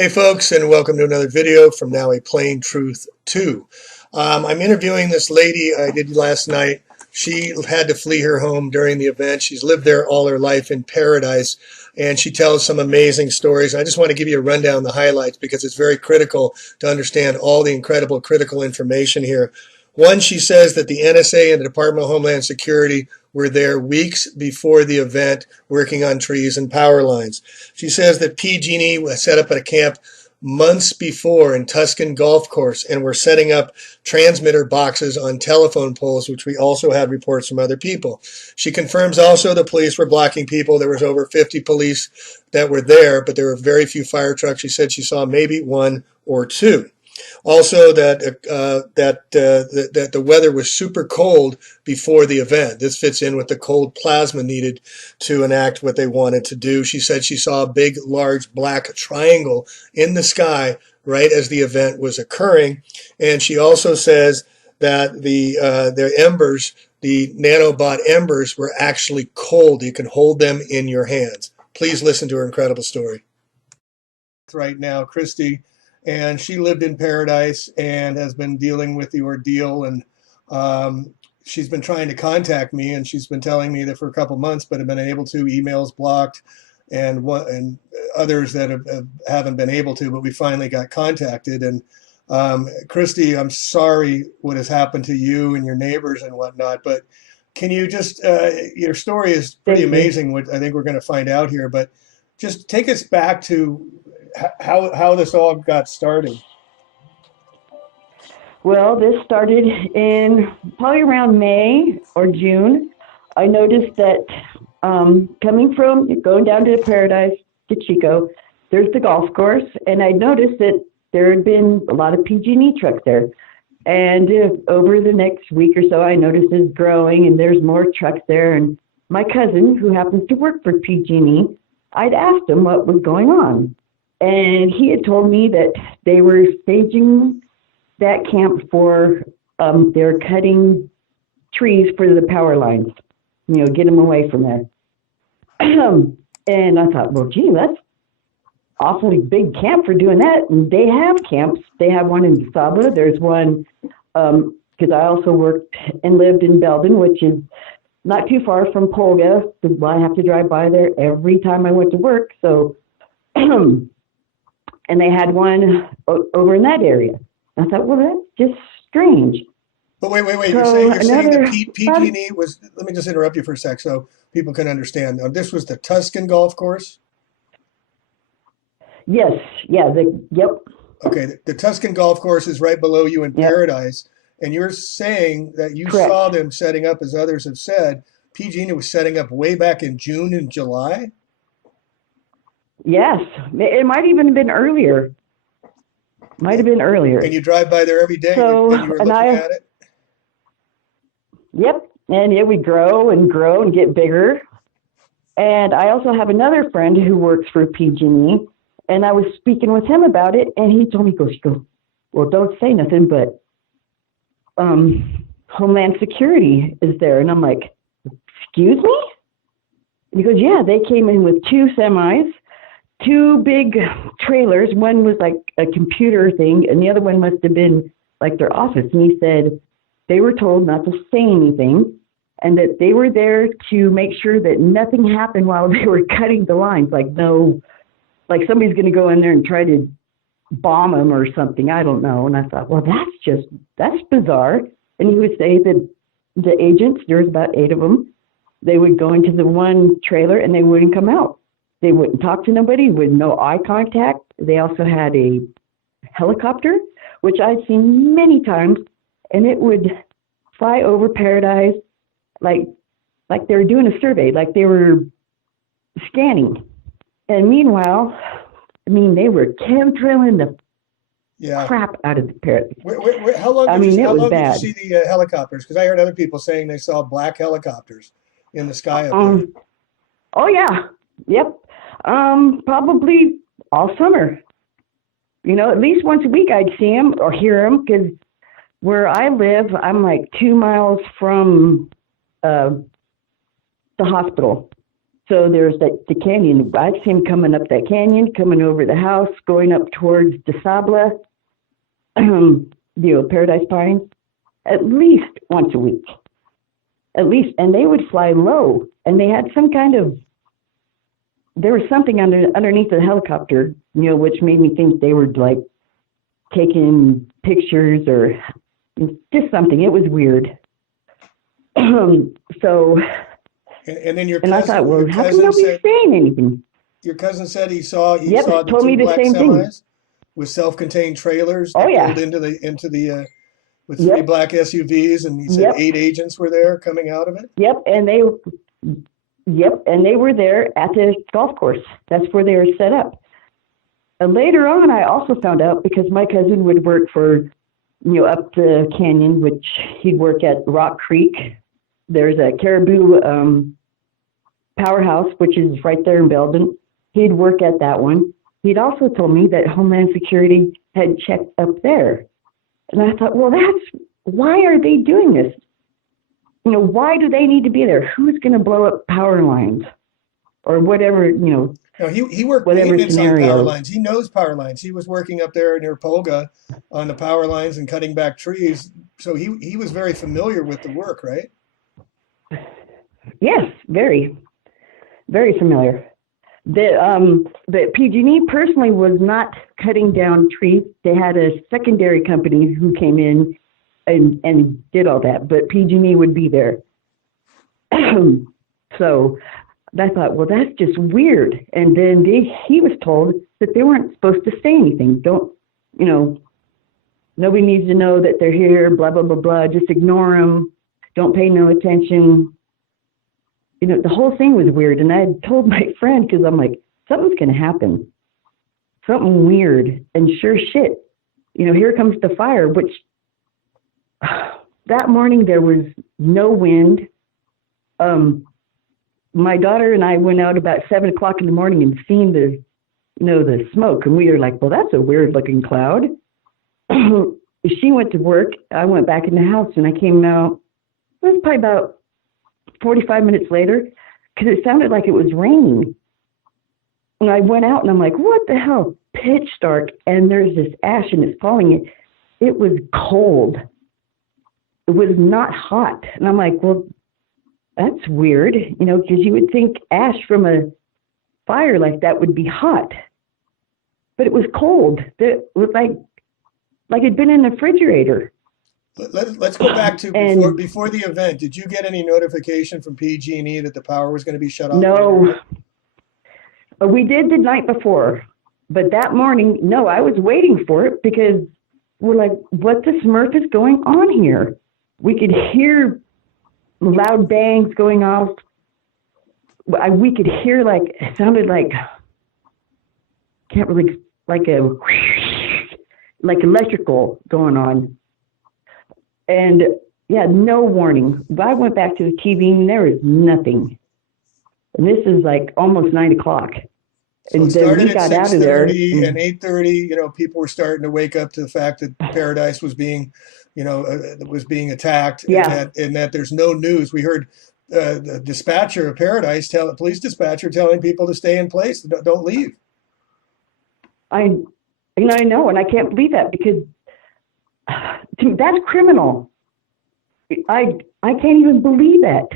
Hey folks, and welcome to another video from Now a Plain Truth 2. I'm interviewing this lady I did last night. She had to flee her home during the event. She's lived there all her life in paradise, and she tells some amazing stories. I just want to give you a rundown of the highlights because it's very critical to understand all the incredible critical information here. One, she says that the NSA and the Department of Homeland Security were there weeks before the event working on trees and power lines. She says that PG&E was set up at a camp months before in Tuscan Golf Course and were setting up transmitter boxes on telephone poles, which we also had reports from other people. She confirms also the police were blocking people. There was over 50 police that were there, but there were very few fire trucks. She said she saw maybe one or two. Also, that the weather was super cold before the event. This fits in with the cold plasma needed to enact what they wanted to do. She said she saw a big, large black triangle in the sky right as the event was occurring. And she also says that the embers, the nanobot embers, were actually cold. You can hold them in your hands. Please listen to her incredible story. Right now, Christy, and she lived in paradise and has been dealing with the ordeal, and she's been trying to contact me, and she's been telling me that for a couple months, but have been able to, emails blocked, and others that haven't been able to, but we finally got contacted. And Christy, I'm sorry what has happened to you and your neighbors and whatnot, but can you just, your story is pretty amazing, what I think we're going to find out here, but just take us back to how this all got started. Well, this started in probably around May or June. I noticed that going down to Paradise to Chico, there's the golf course, and I noticed that there had been a lot of PG&E trucks there. And over the next week or so, I noticed it's growing, and there's more trucks there. And my cousin, who happens to work for PG&E, I'd asked him what was going on. And he had told me that they were staging that camp for, they're cutting trees for the power lines, get them away from there. And I thought, well, gee, that's awfully big camp for doing that. And they have camps. They have one in Saba. There's one, because I also worked and lived in Belden, which is not too far from Polga. I have to drive by there every time I went to work. So, and they had one over in that area. I thought, well, that's just strange. But wait. So you're saying that PG&E was, let me just interrupt you for a sec so people can understand. This was the Tuscan Golf Course? Yes. Yeah. Yep. Okay. The Tuscan Golf Course is right below you in Paradise. And you're saying that you Correct. saw them setting up, as others have said, PG&E was setting up way back in June and July? Yes, it might even have been earlier. And you drive by there every day, so, and you were looking at it? Yep, and it would grow and get bigger. And I also have another friend who works for PG&E, and I was speaking with him about it, and he told me, he goes, well, don't say nothing, but Homeland Security is there. And I'm like, excuse me? And he goes, yeah, they came in with two semis, two big trailers. One was like a computer thing, and the other one must have been like their office. And he said they were told not to say anything and that they were there to make sure that nothing happened while they were cutting the lines. Like somebody's going to go in there and try to bomb them or something. I don't know. And I thought, well, that's bizarre. And he would say that the agents, there was about 8 of them, they would go into the one trailer and they wouldn't come out. They wouldn't talk to nobody with no eye contact. They also had a helicopter, which I'd seen many times, and it would fly over Paradise like they were doing a survey, like they were scanning. And meanwhile, they were chemtrailing the crap out of the Paradise. How long did bad. You see the helicopters? Because I heard other people saying they saw black helicopters in the sky up there. Oh, yeah. Yep. Probably all summer. At least once a week I'd see them or hear them, because where I live, I'm like 2 miles from the hospital. So there's the canyon. I've seen coming up that canyon, coming over the house, going up towards DeSabla, Paradise Pines, at least once a week. At least. And they would fly low. And they had some kind of, there was something underneath the helicopter, which made me think they were like taking pictures or just something. It was weird. So... And then and I thought, well, how come nobody's saying anything? Your cousin said he saw the told me two the black same thing. semis with self-contained trailers that pulled into the with three black SUVs, and he said 8 agents were there coming out of it. And they were there at the golf course. That's where they were set up. And later on, I also found out, because my cousin would work for, up the canyon, which he'd work at Rock Creek. There's a Caribou powerhouse, which is right there in Belden. He'd work at that one. He'd also told me that Homeland Security had checked up there. And I thought, well, why are they doing this? Why do they need to be there? Who's going to blow up power lines or whatever, No, he worked maintenance on power lines. He knows power lines. He was working up there near Polga on the power lines and cutting back trees. So he was very familiar with the work, right? Yes, very, very familiar. The PG&E personally was not cutting down trees. They had a secondary company who came in and did all that, but PG&E would be there. So I thought, well, that's just weird. And then he was told that they weren't supposed to say anything. Nobody needs to know that they're here, blah, blah, blah, blah. Just ignore them. Don't pay no attention. The whole thing was weird. And I had told my friend, because I'm like, something's going to happen. Something weird. And sure shit, here comes the fire, which that morning there was no wind. My daughter and I went out about 7 o'clock in the morning and seen the smoke. And we were like, well, that's a weird looking cloud. She went to work. I went back in the house and I came out. It was probably about 45 minutes later, because it sounded like it was raining. And I went out and I'm like, what the hell? Pitch dark. And there's this ash and it's falling. It was cold. It was not hot. And I'm like, well, that's weird, because you would think ash from a fire like that would be hot. But it was cold. It was like it'd been in the refrigerator. Let's go back to before the event. Did you get any notification from PG&E that the power was going to be shut off? No. We did the night before, but that morning, no, I was waiting for it because we're like, what the smurf is going on here? We could hear loud bangs going off. We could hear it sounded like, can't really, like electrical going on. And yeah, no warning. I went back to the TV and there was nothing. And this is almost 9 o'clock. So it started at 6:30 and 8:30. People were starting to wake up to the fact that Paradise was being, was being attacked. Yeah. And that there's no news. We heard the dispatcher of Paradise police dispatcher telling people to stay in place, don't leave. I know, and I can't believe that because that's criminal. I can't even believe that.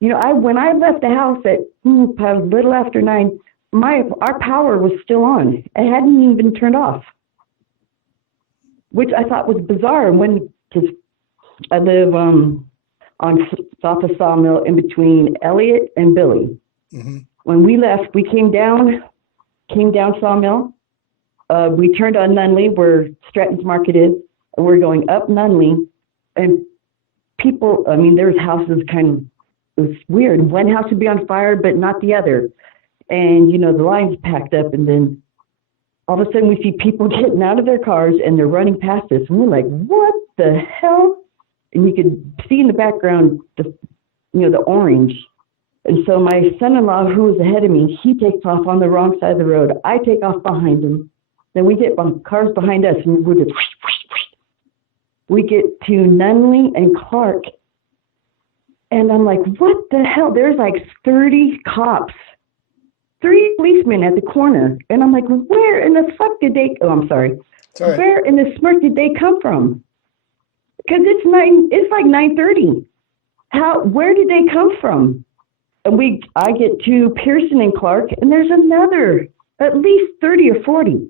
When I left the house at a little after 9, our power was still on. It hadn't even been turned off, which I thought was bizarre. Because I live on south of Sawmill in between Elliott and Billy. Mm-hmm. When we left, we came down Sawmill. We turned on Nunley where Stratton's Market is. And we're going up Nunley, and people, there's houses it was weird. One house would be on fire, but not the other. And, the lines packed up, and then all of a sudden we see people getting out of their cars and they're running past us. And we're like, what the hell? And you could see in the background, the orange. And so my son-in-law, who was ahead of me, he takes off on the wrong side of the road. I take off behind him. Then we get cars behind us, and we're just whoosh, whoosh, whoosh. We get to Nunley and Clark, And I'm like, what the hell? There's like 30 cops, 30 policemen at the corner. And I'm like, where in the fuck did they, oh, I'm sorry. Sorry. Where in the smirk did they come from? Because it's like 9:30. Where did they come from? And I get to Pearson and Clark, and there's another, at least 30 or 40,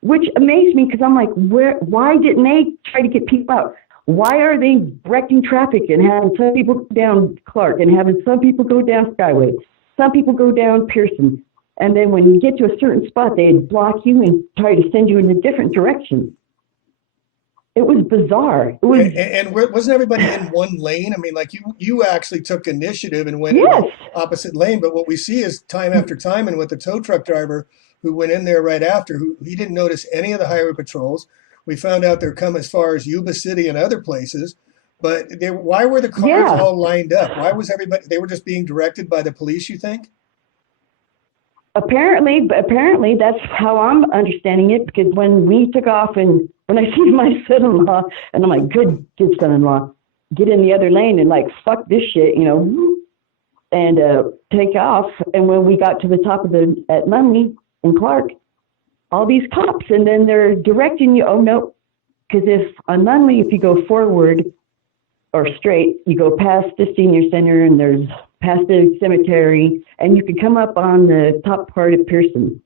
which amazed me because I'm like, why didn't they try to get people out? Why are they wrecking traffic and having some people go down Clark and having some people go down Skyway, some people go down Pearson? And then when you get to a certain spot, they'd block you and try to send you in a different direction. It was bizarre. It was, and wasn't everybody in one lane? I mean, like you actually took initiative and went yes. in the opposite lane. But what we see is time after time, and with the tow truck driver who went in there right after, he didn't notice any of the highway patrols. We found out they're come as far as Yuba City and other places. But why were the cars all lined up? Why was everybody? They were just being directed by the police, you think? Apparently that's how I'm understanding it, because when we took off and when I see my son-in-law, and I'm like, good son-in-law, get in the other lane and like, fuck this shit, you know, and take off. And when we got to the top of at Lumley and Clark, all these cops, and then they're directing you, oh no, because on Lumley, if you go forward or straight, you go past the senior center and there's past the cemetery, and you can come up on the top part of Pearson.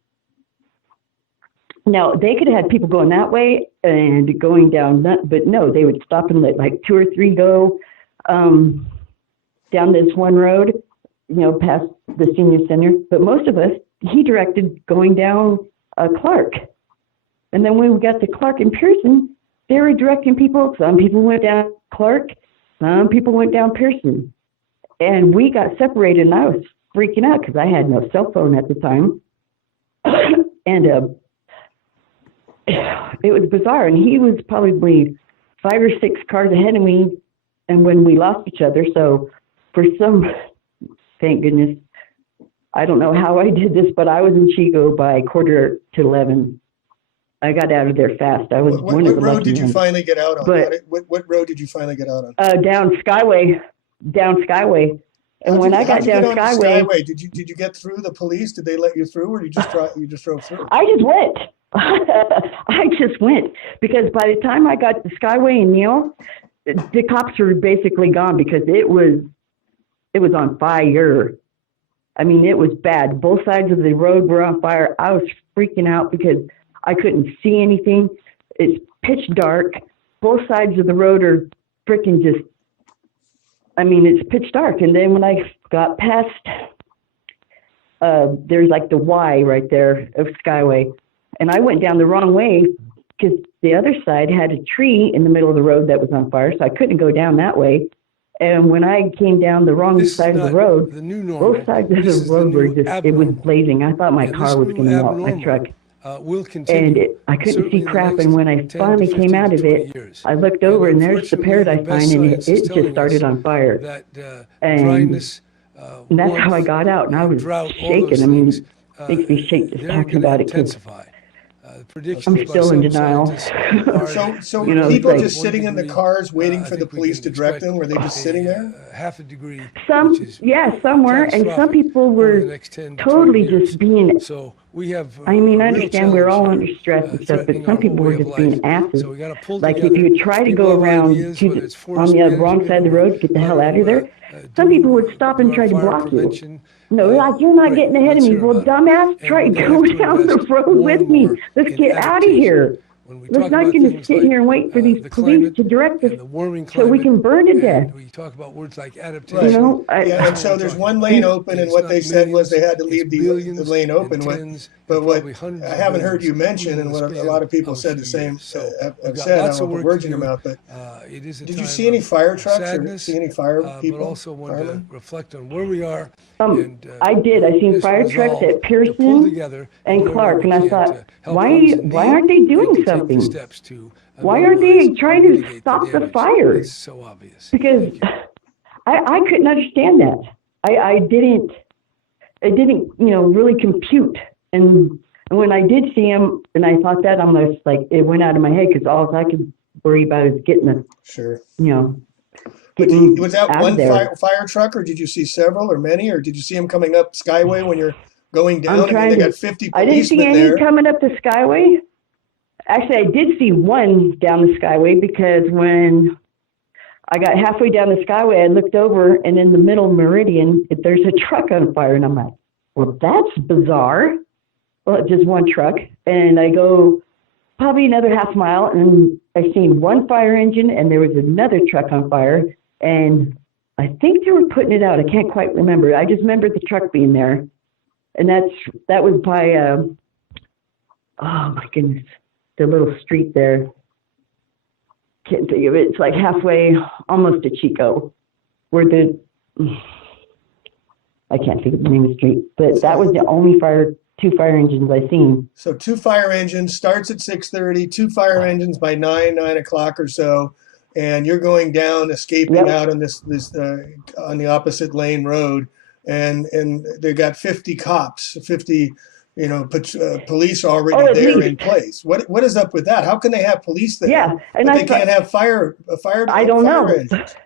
Now, they could have had people going that way and going down, but no, they would stop and let like 2 or 3 go down this one road, you know, past the senior center. But most of us, he directed going down Clark. And then when we got to Clark and Pearson, they were directing people. Some people went down Clark, some people went down Pearson. And we got separated, and I was freaking out because I had no cell phone at the time. And it was bizarre. And he was probably 5 or 6 cars ahead of me, and when we lost each other. So thank goodness, I don't know how I did this, but I was in Chico by 10:45. I got out of there fast. I was What road did you finally get out on? But, what road did you finally get out on? Down Skyway. And when I got down Skyway, did you get through the police? Did they let you through, or you just drove through? I just went. I just went because by the time I got to Skyway and Neil, the cops were basically gone because it was on fire. I mean, it was bad. Both sides of the road were on fire. I was freaking out because I couldn't see anything. It's pitch dark. Both sides of the road are freaking just, I mean, it's pitch dark. And then when I got past, there's like the Y right there of Skyway. And I went down the wrong way because the other side had a tree in the middle of the road that was on fire. So I couldn't go down that way. And when I came down the wrong side of the road, both sides of the road were just, it was blazing. I thought my car was going to melt, my truck. And I couldn't see crap. And when I finally came out of it, I looked over and there's the Paradise Sign, and it just started on fire. And that's how I got out. And I was shaking. I mean, it makes me shake just talking about it because I'm still in denial. So people just sitting in the cars waiting for the police to direct them? Were they just sitting there? Some were, and some people were totally just being. I mean, I understand we're all under stress and stuff, but some people were just being asses. Like if you try to go around on the wrong side of the road to get the hell out of there, some people would stop and try to block you. No, like, you're not getting ahead of me. Well, dumbass, try to go down the road with me. Let's get out of here. Let's not going to sit here and wait for these police to direct us so we can burn to death. We talk about words like adaptation. You know, and so there's one lane open, and what they said was they had to leave the lane open. But what I haven't heard you mention, and what a lot of people said the same, have said, I don't want to put words in your mouth, but did you see any fire trucks or see any fire people? But also want to reflect on where we are. I did. I seen fire trucks at Pearson and Clark, and I thought, why aren't they doing something? Why aren't they trying to stop the fire? It's so obvious. Because I couldn't understand that. It didn't, really compute. And when I did see him, and I thought that, I'm like, it went out of my head because all I could worry about is getting the, Sure. But getting was that out of one there. fire truck, or did you see several or many, or did you see them coming up Skyway when you're going I'm down? I mean, trying they to. got 50 I didn't see policemen any there. coming up the Skyway. Actually, I did see one down the Skyway because when I got halfway down the Skyway, I looked over, and in the middle meridian, there's a truck on fire, and I'm like, well, that's bizarre. Well, it's just one truck, and I go probably another half mile, and I seen one fire engine, and there was another truck on fire, and I think they were putting it out. I can't quite remember. I just remember the truck being there, and that was by oh my goodness, the little street there. Can't think of it. It's like halfway, almost to Chico, where I can't think of the name of the street, but that was the only two fire engines I seen. So 2 fire engines, starts at 6:30, 2 fire engines by 9 o'clock or so, and you're going down, escaping Yep. out on this on the opposite lane road, and they got 50 cops, 50 police already Oh, at there least. in place. What is up with that? How can they have police there? Yeah, and but I they thought, can't have I don't know. engines.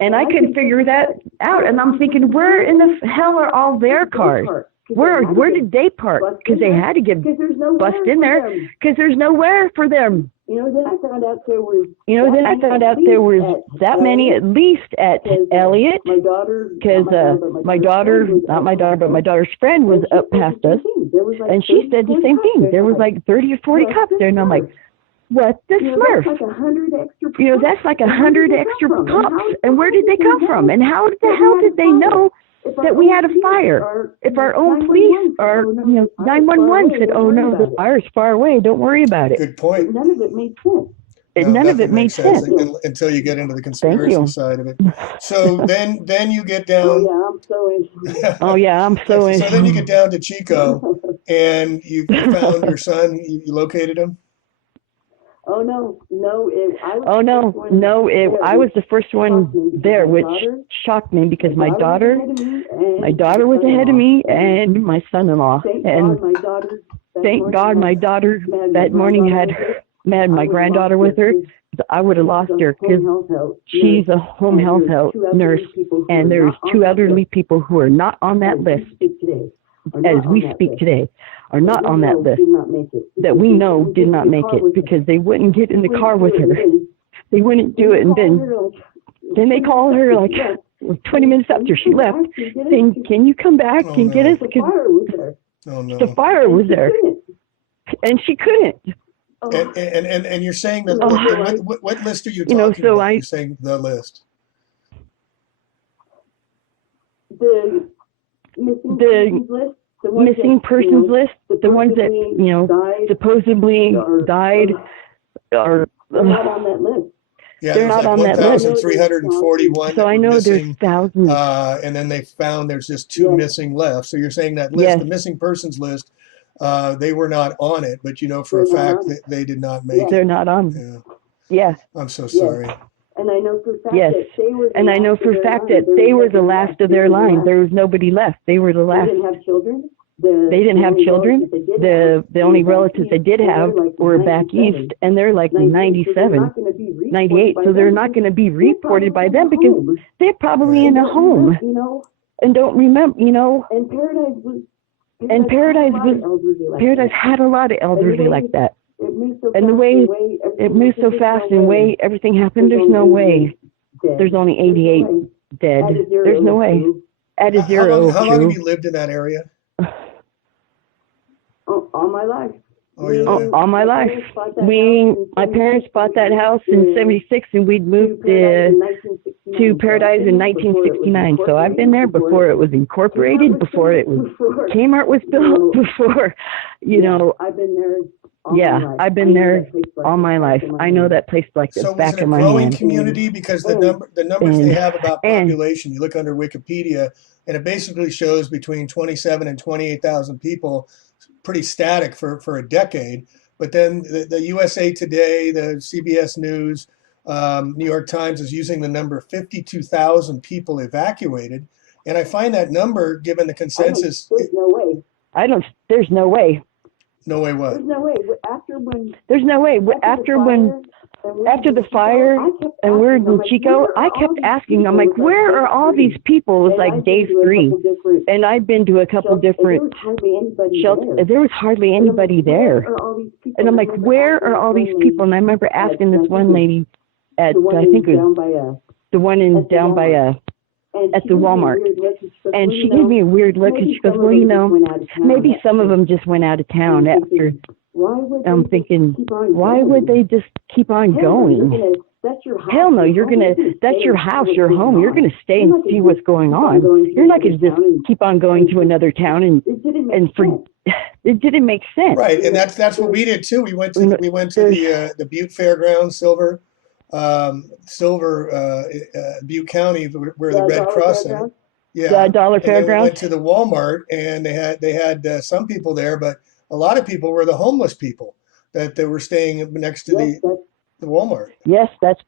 And I couldn't figure that out. And I'm thinking, where in the hell are all their cars? Where did they park? Because they had to get bust in there because there's nowhere for them. Then I found out there was. That many at least at Elliott. My daughter. Because my daughter's friend was up past us, and she said the same thing. There was like 30 or 40 cops there, and I'm like, what the Smurf? That's like 100 extra cops. And where did they come from? And how the hell did they know that we had a fire? If our own police or 911 said, "Oh no, the fire's far away. Don't worry about it." Good point. None of it made sense. None of it made sense. Until you get into the conspiracy side of it. So then you get Oh down. yeah, I'm so into. Oh yeah, I'm so. So then you get down to Chico, and you found your son. You located him. Oh no, I was the first one there, which shocked me because my daughter was ahead of me, and my son-in-law, and thank God my daughter that morning had my granddaughter with her. I would have lost her because she's a home health nurse, and there's 2 elderly people who are not on that list as we speak today, are not on that list that we know did not make it because they wouldn't get in the car with her. They wouldn't do it, and then they call her like 20 minutes after she left, saying, "Can you come back and get us?" Because the fire was there, and she couldn't. And you're saying that what list are you talking about? You're saying the list. The missing persons list, the ones that supposedly died, are not on that list. Yeah, they're not on that list. 1,341. So I know missing, there's thousands. And then they found there's just 2 missing left. So you're saying that list, the missing persons list, they were not on it, but for a fact that they did not make it. They're not on. Yeah. I'm so sorry. And I know for a fact that they were. And I know for a fact that they were the last of their line. There was nobody left. They were the last. They didn't have children. They didn't have children. The only relatives they did have were back east, and they're like 97, 98. So they're not going to be reported by them because they're probably in a home and don't remember. And Paradise Paradise had a lot of elderly like that. And the way it moved so fast and the way everything happened, there's no way. There's only 88 dead. There's no way. At a zero. How long have you lived in that area? All my life. All my life. My parents bought that house in '76, and we'd moved to Paradise in 1969. So I've been there before it was incorporated, before Kmart was built, before, I've been there. I've been there all my life. I know that place like the back of my hand. So was it a growing community? Because the numbers they have about population, you look under Wikipedia, and it basically shows between 27 and 28,000 people, pretty static for a decade. But then the USA Today, the CBS News, New York Times is using the number 52,000 people evacuated. And I find that number, given the consensus. There's no way. There's no way. No way what? There's no way. After when after the fire, and we're in Chico, I kept asking, I'm like, where are all these people? It was like day 3. And I'd been to a couple different shelters. There was hardly anybody there. And I'm like, where are all these people? And I remember asking this one lady at, I think it was the one down by at the Walmart. And she gave me a weird look, and she goes, well, you know, maybe some of them just went out of town after. I'm thinking, why would they just keep on going? Hell no, that's your house, your home. You're going to stay and see what's going on. You're not going to just keep on going to another town it didn't make sense. Right, and that's what we did too. We went to the Butte Fairgrounds, Silver Butte County, where the Red Cross Center. Yeah, Dollar and then we Fairgrounds. went to the Walmart, and they had some people there, but a lot of people were the homeless people that they were staying next to the Walmart. Yes, that's.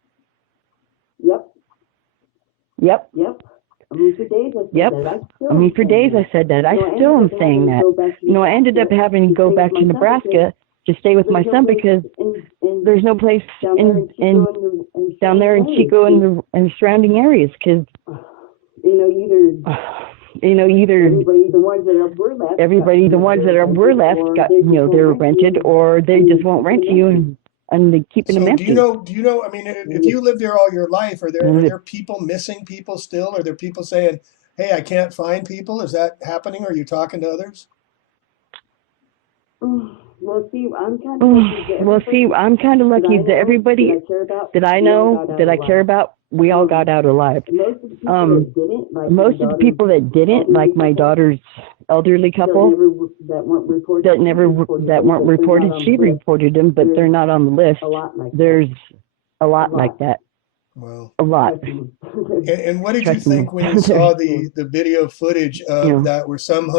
Yep. Yep. Yep. I mean, for days I said Yep. that. I mean, for days I said that. I still am saying that. You know, I ended up having to go back to Nebraska to stay with my son because there's no place down there in Chico and the surrounding areas because either everybody the ones that were left got they're rented or they just won't rent to you and they keeping them empty. Do you know? I mean, if you lived there all your life, are there people missing people still? Are there people saying, "Hey, I can't find people"? Is that happening? Are you talking to others? Well, see, I'm kind of lucky that everybody that I know that I care about, we all got out alive. Most of the people that didn't, like my daughter's elderly couple that weren't reported, she reported them, but they're not on the list. There's a lot like that. Wow. A lot. And what did you think when you saw the video footage of that, where some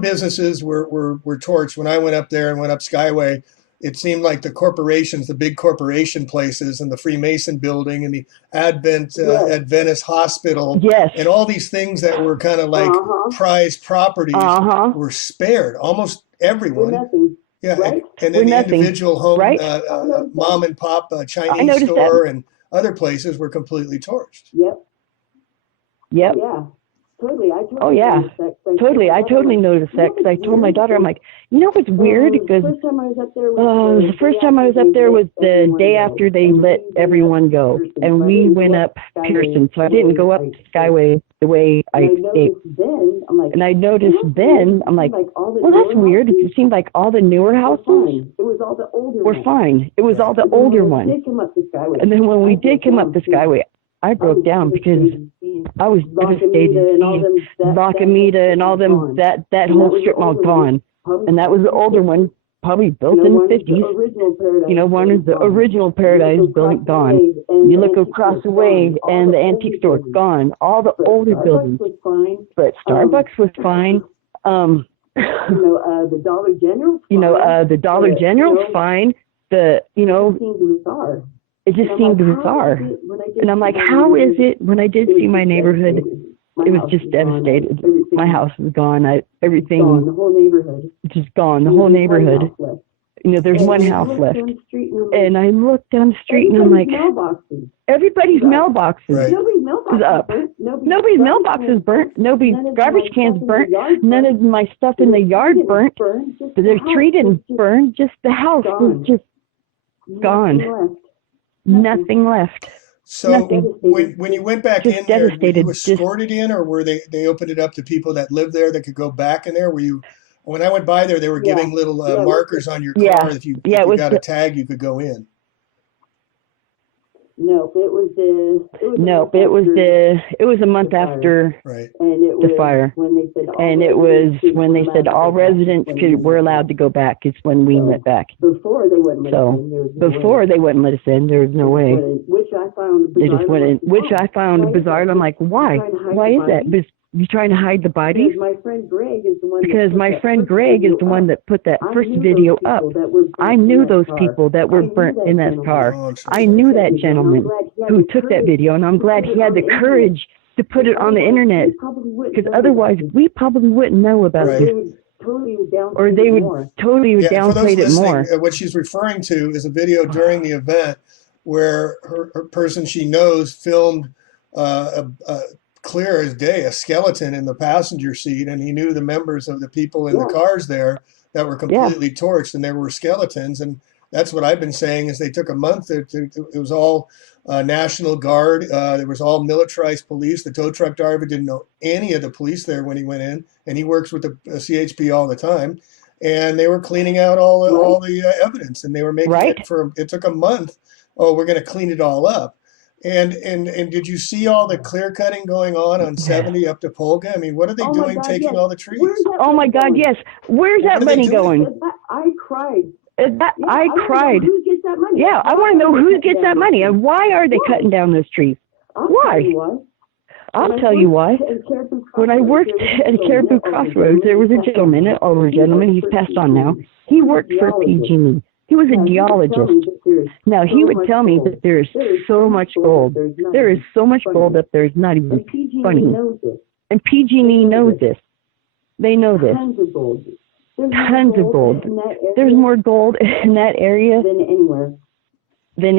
businesses were torched? When I went up there and went up Skyway, it seemed like the corporations, the big corporation places, and the Freemason building and the Adventist hospital, and all these things that were kind of like prized properties were spared. Almost everyone. Yeah, right? and then the individual home, mom and pop Chinese store and other places were completely torched. Yep. Yeah. Totally. Totally. I totally noticed that because I told my daughter, I'm like, you know what's weird? Because the first time I was up there was the day after they let everyone go, and we went up Pearson, so I didn't go up Skyway the way I escaped. And I noticed then, I'm like, well, that's weird. It seemed like all the newer houses were fine. It was all the older ones. And then when we did come up the Skyway, I broke down because I was devastated. Lacamita and all them, that whole strip mall gone. And that was the older one, probably built in the 50s. One of the original Paradise building gone. You look across the way and the antique store gone. All the older buildings. But Starbucks was fine. The Dollar General. The Dollar General's fine. It just seemed bizarre. And I'm like, how is it? When I did see my neighborhood, it was just devastated. My house was gone. Everything the whole neighborhood. Just gone. The whole neighborhood. There's one house left. And I looked down the street and I'm like, everybody's mailboxes is up. Nobody's mailbox is burnt. Nobody's garbage cans burnt. None of my stuff in the yard burnt. The tree didn't burn. Just the house was just gone. Nothing left. So Nothing. When you went back Just in there, were devastated. you escorted in, or were they opened it up to people that lived there that could go back in there? When I went by there, they were giving little markers on your car. If you got a tag, you could go in. No, it was a month after Right. the fire. And it was when they said all residents were allowed to go back. It's when we went back. Before they wouldn't let us in. Before they wouldn't let us in. There was no way. Which I found bizarre. They just went in, which I found bizarre. And I'm like, why? Why is that? Because you trying to hide the bodies? Because my friend Greg is the one. That put that first video up. I knew those people that were burnt in that car. I knew that gentleman who took that video, and I'm glad he had the courage to put it on the internet. Because otherwise, we probably wouldn't know about this totally downplay or they it would more. totally Yeah, for those downplay it more. listening, what she's referring to is a video during the event where her person she knows filmed a clear as day a skeleton in the passenger seat, and he knew the members of the people in the Yeah. cars there that were Yeah. completely torched, and there were skeletons. And that's what I've been saying is they took a month. It was all National Guard. There was all militarized police. The tow truck driver didn't know any of the police there when he went in, and he works with the CHP all the time. And they were cleaning out all the evidence, and they were making Right. it for. It took a month. Oh, we're going to clean it all up. And did you see all the clear cutting going on 70 up to Polga? I mean, what are they Oh my doing God, taking yes. all the trees? Where's that Oh my money God, going? yes. Where's What that are they money doing? going? I cried. I wanna know cried. who gets that money. Yeah, I want to know who gets that money and why are they cutting down those trees? I'll Why? tell you why. I'll tell you why. When I worked at Caribou Crossroads, there was a gentleman, an older gentleman, he's passed on now. He worked for PG&E. He was a geologist. Now, he would tell me that there is so much gold. There is so much gold up there, it's not even funny. And PG&E knows this. They know this. Tons of gold. Tons of gold. There's more gold in that area than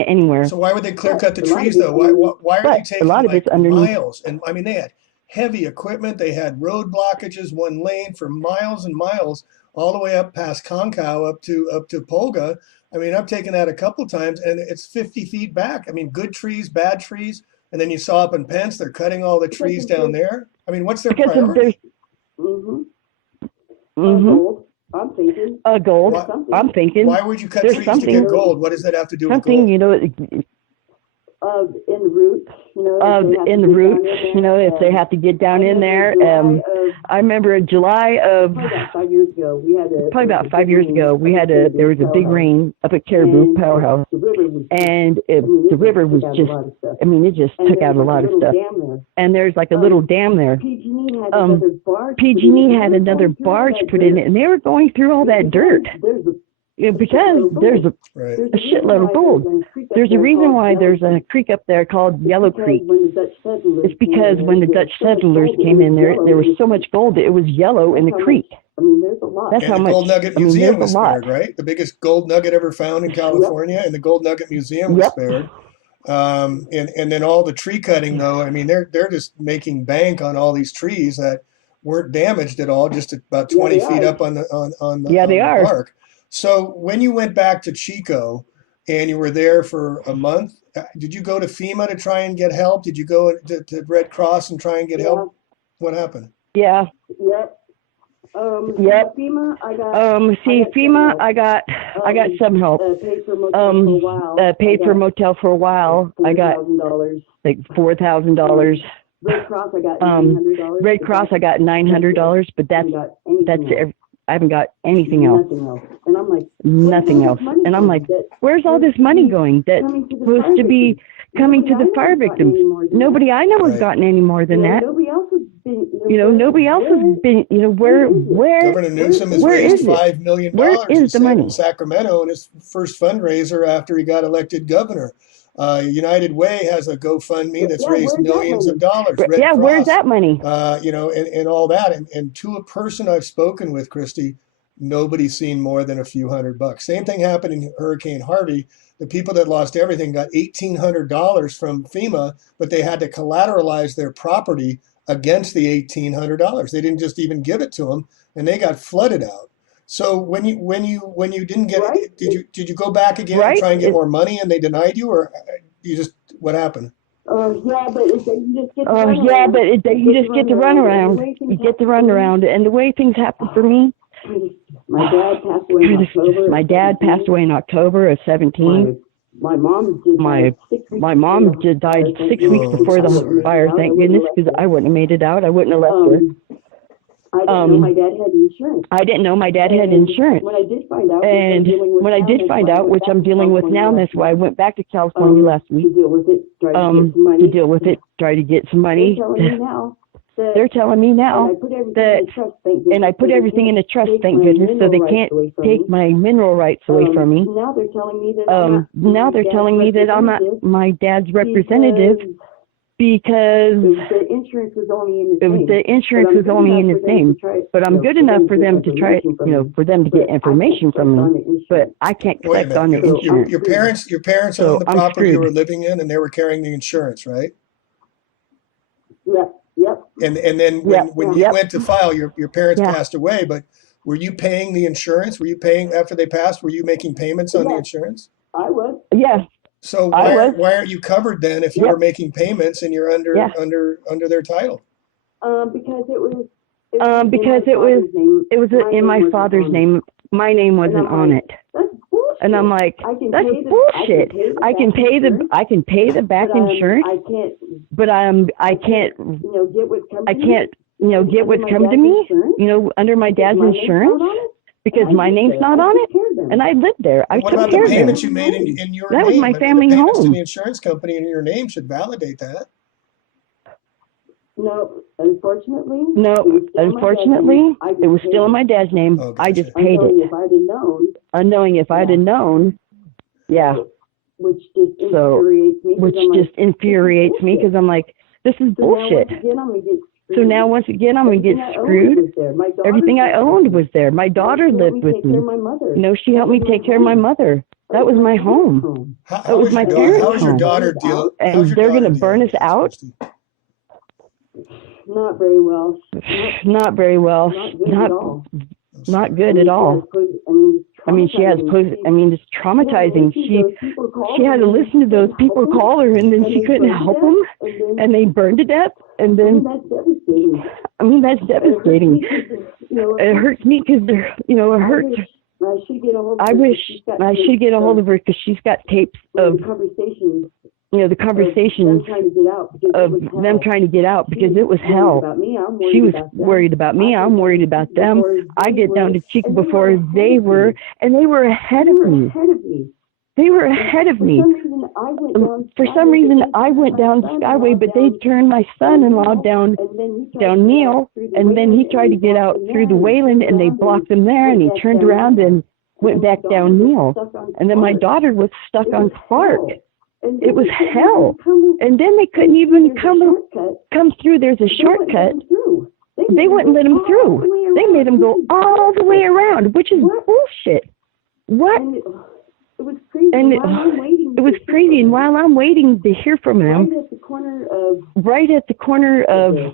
anywhere. So why would they clear cut the trees though? Why are they But a taking lot of like it's underneath. miles? And I mean, they had heavy equipment. They had road blockages, one lane for miles and miles, all the way up past Concow up to Polga. I mean, I've taken that a couple times, and it's 50 feet back. I mean, good trees, bad trees, and then you saw up in Pence, they're cutting all the trees down there. I mean, what's their Because priority? Gold. I'm thinking. Gold. Why- I'm thinking. Why would you cut There's trees to something- get gold? What does that have to do with Something, gold? you know, In the roots, in the roots, you know, if they have to get down in there. I remember in July of probably about 5 years ago, there was a big rain up at Caribou Powerhouse, and the river was just, I mean, it just took out a lot of stuff. And there's like a little dam there. PG&E had another barge put in it, and they were going through all that dirt. Because there's a Right. shitload of gold. There's a reason why there's a creek up there called Yellow Creek. It's because when the Dutch settlers came in there was so much gold that it was yellow in the creek. That's And how the much. Gold Nugget I mean, Museum there's was a lot. spared, right? The biggest gold nugget ever found in California, and the Gold Nugget Museum was Yep. spared. And then all the tree cutting, though. I mean, they're just making bank on all these trees that weren't damaged at all, just about 20 feet up on the Yeah, they are. bark. So when you went back to Chico and you were there for a month, did you go to FEMA to try and get help? Did you go to Red Cross and try and get help? What happened? Yeah. Yep. Yep. FEMA, I got I got some help. paid for motel for a while. Paid for motel for a while. I got $4,000. like $4,000. Red Cross, I got Um, $900. Red Cross, I got $900, but that's I haven't got anything else. Nothing else. And I'm like, Nothing else. And I'm like, where's all this money going that's supposed to be coming to the fire victims? Nobody I know has Right. gotten any more than that. Nobody else has been. Nobody else has been, where Governor Newsom has where raised is it? $5 million, Where he is the said, money? in Sacramento in his first fundraiser after he got elected governor. United Way has a GoFundMe that's raised where's that millions of dollars. Red Yeah, where's Cross, that money? and all that. And to a person I've spoken with, Christy, nobody's seen more than a few $100. Same thing happened in Hurricane Harvey. The people that lost everything got $1,800 from FEMA, but they had to collateralize their property against the $1,800. They didn't just even give it to them, and they got flooded out. So when you didn't get Right. it, did you go back again and Right. try and get more money, and they denied you, or you just what happened? Yeah, but you just get. You just get to run around. You get to run around, and the way things happen for me. My dad passed away in October. My dad passed away in October of 17. My mom just My mom just died 6 weeks Oh, before I'm the sorry. fire. Thank goodness, because I wouldn't have made it out. I wouldn't have left her. I didn't know my dad had insurance. I didn't know my dad had insurance. When I did find out, And when I did find out, which I'm dealing with now, and that's why I went back to California last to week deal with it, try to get some money. to deal with it, try to get some money. They're telling me now They're telling me now that, and I put everything in a trust, thank goodness, so they can't take my mineral rights away from me. Now they're telling me that Now they're telling me that I'm not my dad's representative because The insurance was only in his name. the insurance was only in his name. But I'm good enough for them to try, for them to get information from me. But I can't Wait a collect on the minute. insurance. Your parents So owned the I'm property you screwed. were living in, and they were carrying the insurance, right? Yep. And then when you Yep. went to file, your parents Yeah. passed away, but were you paying the insurance? Were you paying after they passed? Were you making payments on the Yes. insurance? I was. Yeah. So I was. why aren't you covered then if you Yep. were making payments and you're under Yeah. under their title? Because it was. Because it was in my father's name. My name wasn't on it. That's bullshit. And I'm like, that's bullshit. I can pay the back insurance, I can't. but I can't Get what's coming. I can't get what's coming to me. Under my dad's insurance, because my name's not on it, and I lived there. I What took about care the of them. payments you made in your That name? was my I mean, family the payments to home. the insurance company in your name should validate that. No, unfortunately. No, unfortunately, it was still in my dad's name. Oh, I gotcha. just paid Unknowing it. if I'd have known. Unknowing if I'd have known. Yeah. Which just So, infuriates me. 'cause which I'm like, just infuriates me because I'm like, this is bullshit. So now once again, I'm going to get screwed. Everything I owned was there. My daughter lived with me. She helped me take care of my mother. That was my home. How was is my your parents' How is your home. daughter deal? And how's your they're daughter gonna dealing burn with us this, out? Christy? Not very well. Not very well. Not good at all. She has it's traumatizing. She had to listen to those people call her, and then she couldn't help them, and they burned to death. And then, that's devastating. It hurts me because it hurts. I wish I should get a hold of her because she's got tapes of the conversations of them trying to get out because it was hell. She was worried about me. I'm worried about them. I get down to Chica before they were, and they were ahead of me. They were ahead of me. For some reason, I went down the Skyway, but they turned my son-in-law down Neil, and then he tried to get out through the Wayland, and they blocked him there, and he turned around and went back down Neil. And then my daughter was stuck on Clark. It was hell. And then they couldn't even come through. There's a shortcut. They wouldn't let him through. They made him go all the way around, which is bullshit. What? It was crazy. And it was crazy. And while I'm waiting to hear from him, right at the corner of the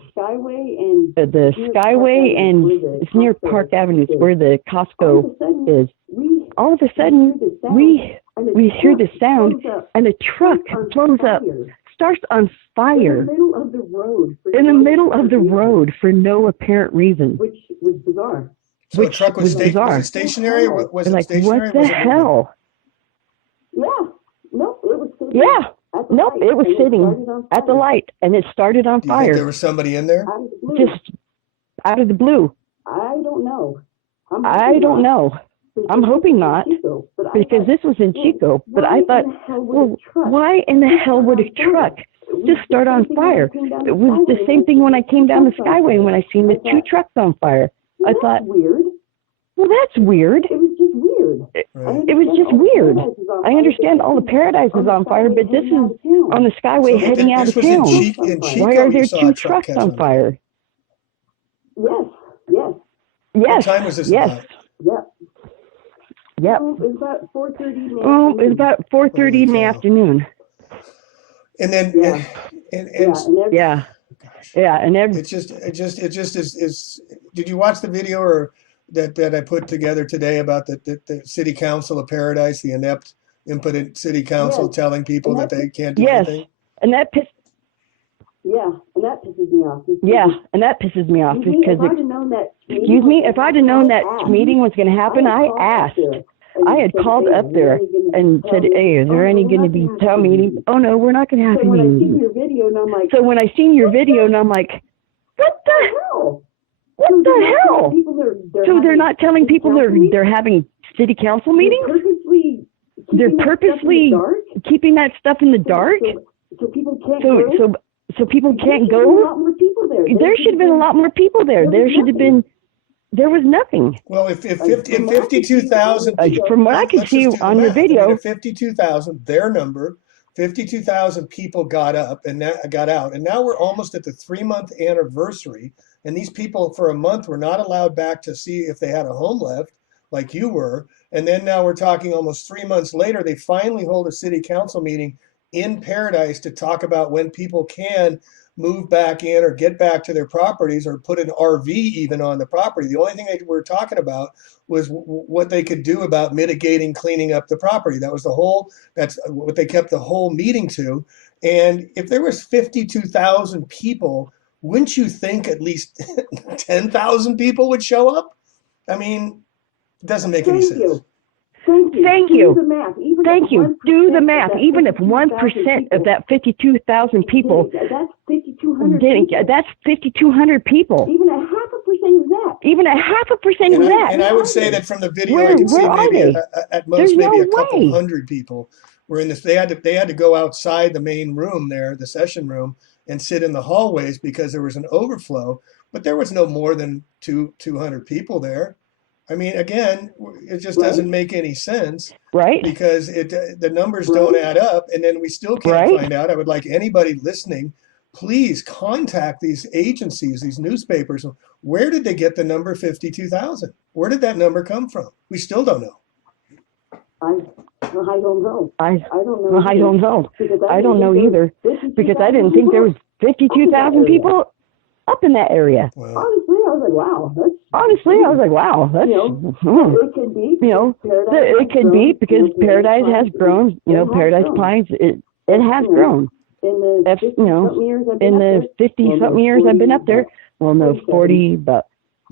Skyway and it's near Park Avenue, it's where the Costco is. All of a sudden, we hear the sound, and a truck blows up, starts on fire in the middle of the road. For no apparent reason. Which was bizarre. So the truck was stationary? Was it stationary? What the hell? Yeah. No, it was sitting. Yeah. Nope, it was sitting at the light, and it started on Do you fire. think there was somebody in there? Just out of the blue. I don't know. I don't know. I'm hoping not, because this was in Chico. But I thought, well, why in the hell would a truck just start on fire? It was the same thing when I came down the Skyway and when I seen the two trucks on fire. I thought, weird. Well, that's weird. It was just weird. Right. It was just weird. I understand all the Paradise is on fire, but this is on the Skyway heading out of This was town. in Chico, Why are you there saw a two truck trucks catch on fire? Yes. Yes. What time was this about? Yep. It was about 4:30 in the It afternoon. was about 4:30 in the afternoon. And then, Yeah. and Yeah. Yeah, and it just is. Did you watch the video or that I put together today about the city council of Paradise, the inept, impotent city council telling people that they can't do anything? And that pissed. Yeah, and that pisses me off. Yeah, and that pisses me off because if I'd have known that if I'd have known that meeting was going to happen, I asked. I had called up there and said, "Hey, is there any going to be town meeting?" Oh no, we're not going to have any. When I seen your video, and I'm like, so when I seen your video, and I'm like, what the hell? What the hell? So they're not telling people they're having city council meetings? They're purposely keeping that stuff in the dark? So people can't go? So people can't go? There should have been a lot more people there. There was nothing. Well, if 52,000 from what I could see on your video, if 52,000, their number 52,000 people got up and got out. And now we're almost at the 3-month anniversary. And these people for a month were not allowed back to see if they had a home left, like you were. And then now we're talking almost 3 months later, they finally hold a city council meeting in Paradise to talk about when people can move back in or get back to their properties or put an RV even on the property. The only thing they were talking about was what they could do about mitigating, cleaning up the property. That's what they kept the whole meeting to. And if there was 52,000 people, wouldn't you think at least 10,000 people would show up? I mean, it doesn't make any sense. Thank you. Thank you. Do the math. Even if 1% of that 52,000 people that's 5,200 didn't, that's 5,200 people. Even a 0.5% of that. Even a 0.5% of that. And I would say that from the video, Where- I could see where are maybe they? at most There's maybe no a couple way. hundred people were in this. They had to go outside the main room there, the session room, and sit in the hallways because there was an overflow. But there was no more than 200 people there. I mean, again, it just doesn't make any sense, Right? because the numbers don't add up, and then we still can't Right. find out. I would like anybody listening, please contact these agencies, these newspapers. Where did they get the number 52,000? Where did that number come from? We still don't know. I don't know. I don't know. I don't know. Because I don't know either, because I didn't think there was 52,000 people up in that area. Well, Honestly, I was like, wow. Honestly, I was like, wow, that's, It could be. you know, Paradise it could be because Paradise has grown, you know, Paradise Pines, it has grown. In the That's, you know, 50-something years I've been in up the there, 50-something years I've been up there, well, no, 40, about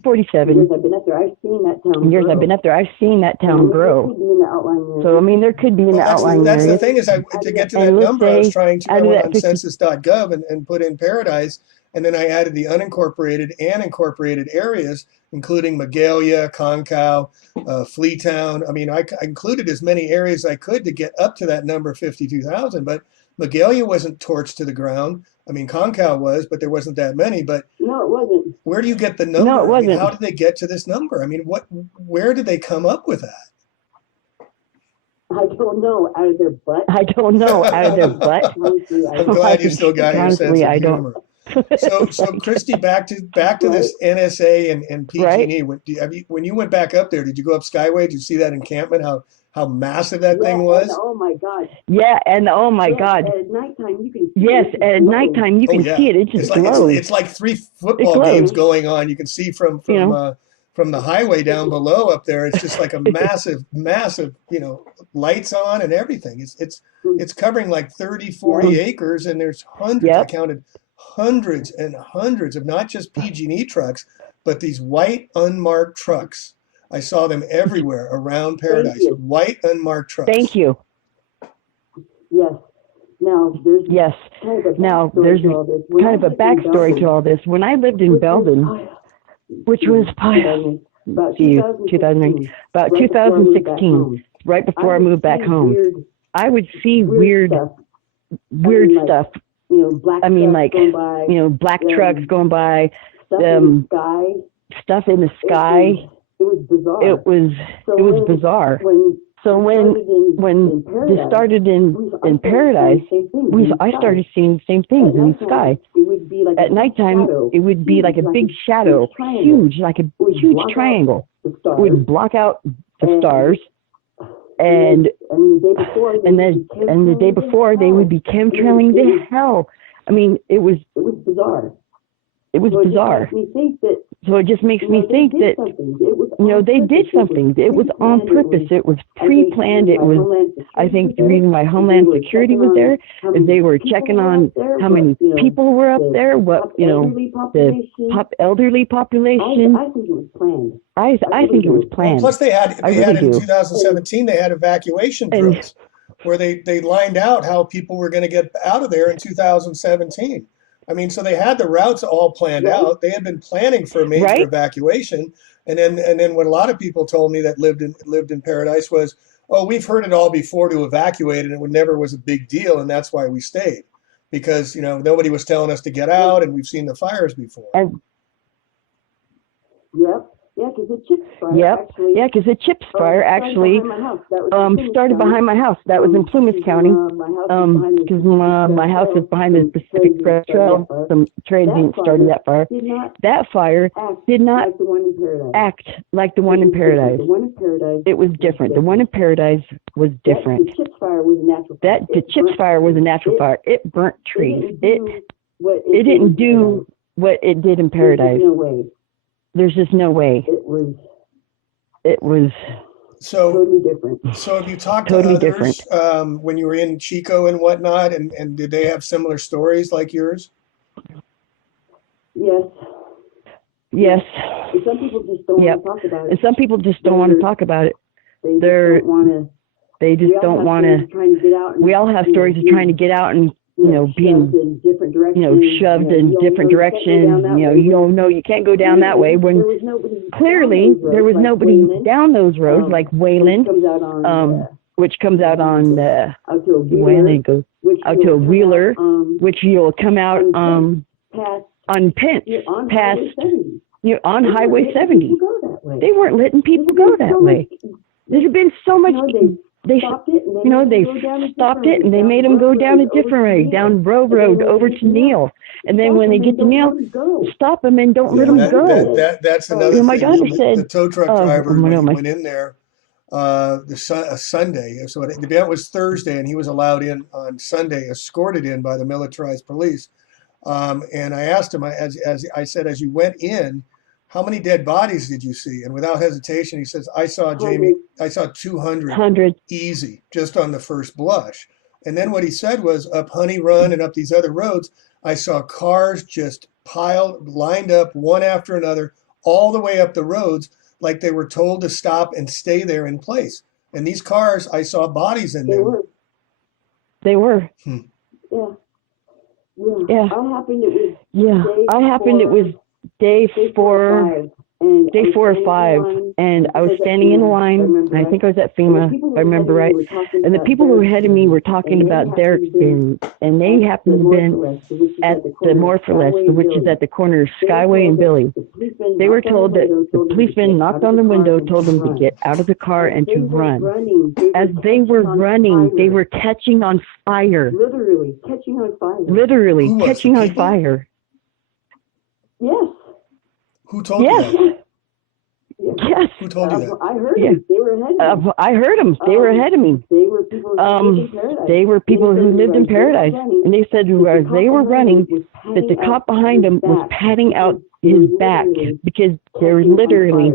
47 years I've been up there, I've seen that town years grow. I've been up there, I've seen that town It grow. could be in the outlying areas. So, I mean, there could be in the outlying that's the areas. thing is, to get to that And let's number, I was say trying to, out I of went that on 50 census.gov and put in Paradise, and then I added the unincorporated and incorporated areas, including Magalia, Concow, Fleetown. I mean, I included as many areas as I could to get up to that number 52,000, but Magalia wasn't torched to the ground. I mean, Concow was, but there wasn't that many. But No, it wasn't. where do you get the number? No, it I mean, wasn't. how did they get to this number? I mean, where did they come up with that? I don't know. Out of their butt. I don't know, out of their butt. Honestly, I I'm don't glad you still got your sense Honestly, of I don't. humor. So Christy, back to this NSA and PG&E. When you went back up there, did you go up Skyway? Did you see that encampment? How massive that thing was? And, oh my God. Yeah, and oh my Yes, God. At nighttime you can see Yes, it. at nighttime you can see it. It just glows. It's like 3 football glows. games going on. You can see from You know? From the highway down below up there. It's just like a massive, lights on and everything. It's covering like 30, 40 acres, and there's hundreds. Yep. I counted hundreds and hundreds of not just PG&E trucks, but these white unmarked trucks. I saw them everywhere around Paradise. you. White unmarked trucks. Thank you. Yes. Now there's Yes. kind of a Now, backstory there's to all this. When kind of I a lived in backstory to Belgium, all this. When I lived in Belden, which was about 2009, about 2016, right before I moved back home, I would see weird stuff. Black I mean, trucks like, going by, black trucks going by, stuff in the sky. stuff in the sky. It was bizarre. It was bizarre. So when this started in Paradise, I started seeing the same things in the sky. At nighttime, it would be like a big shadow, huge, like a huge triangle. It would block out the stars, and the day before they would be chemtrailing to hell. I mean, it was bizarre. It was bizarre. So it just makes me think that, they did something. It was on purpose. It was pre-planned. It was, I think the reason why Homeland Security was there is they were checking on how many people were up there, what, the elderly population. I think it was planned. I think it was planned. Plus they had really in do. 2017, they had evacuation drills where they lined out how people were going to get out of there in 2017. I mean, so they had the routes all planned out. They had been planning for a major evacuation, and then what a lot of people told me that lived in Paradise was, oh, we've heard it all before to evacuate, and it never was a big deal, and that's why we stayed, because nobody was telling us to get out, and we've seen the fires before. And Yep. Yeah, because the chips fire Yep. actually. Yeah, because the chips fire actually started behind my house. That was in Plymouth County. Because my house is behind the Pacific Crest Trail. Some transient started that fire. That fire did not act like the one in Paradise. It was different. The one in Paradise was different. The chips fire was a natural fire. The chips fire was a natural fire. It burnt trees. It didn't do what it did in Paradise. There's just no way. It was So, totally different. so have you talked Totally to others different. when you were in Chico and whatnot, and did they have similar stories like yours? Yes. Yes. And some people just don't want to talk about it. And some people just don't want to talk about it. They just don't want to. We all have stories of trying to get out and being shoved in different directions. You don't know, you can't go down that way. When clearly there was nobody down those roads, like Wayland, which comes out on Wayland goes out to a Wheeler, which you'll come out on Pence, past on Highway 70. They weren't letting people go that way. There's been so much. They stopped it and they made them go down a different way, down Grove Road over to Neal. And then when they get to Neal, stop them and don't let them go. That's another my thing. daughter said, The tow truck driver when he went in there a Sunday. So the event was Thursday, and he was allowed in on Sunday, escorted in by the militarized police. And I asked him, as I said, as you went in, how many dead bodies did you see? And without hesitation, he says, I saw 200 easy, just on the first blush. And then what he said was, up Honey Run and up these other roads, I saw cars just lined up one after another, all the way up the roads, like they were told to stop and stay there in place. And these cars, I saw bodies in them. They were. Yeah. I happened it was day 4 or 5, and I was standing in line, and I think I was at FEMA, if I remember right, and the people who were ahead of me were talking about their experience, and they happened to have been at the More for Less, which is at the corner of Skyway and Billy. They were told that the policeman knocked on the window, told them to get out of the car and to run. As they were running, they were catching on fire. Literally catching on fire. Literally catching on fire. Yes. Who told you that? Yes. Who told you that? I heard them. They were ahead of me. I heard them. They were ahead of me. They were people who lived in Paradise. They were people who lived in Paradise. And they said as they were running, that the cop behind them was patting out his back because they were literally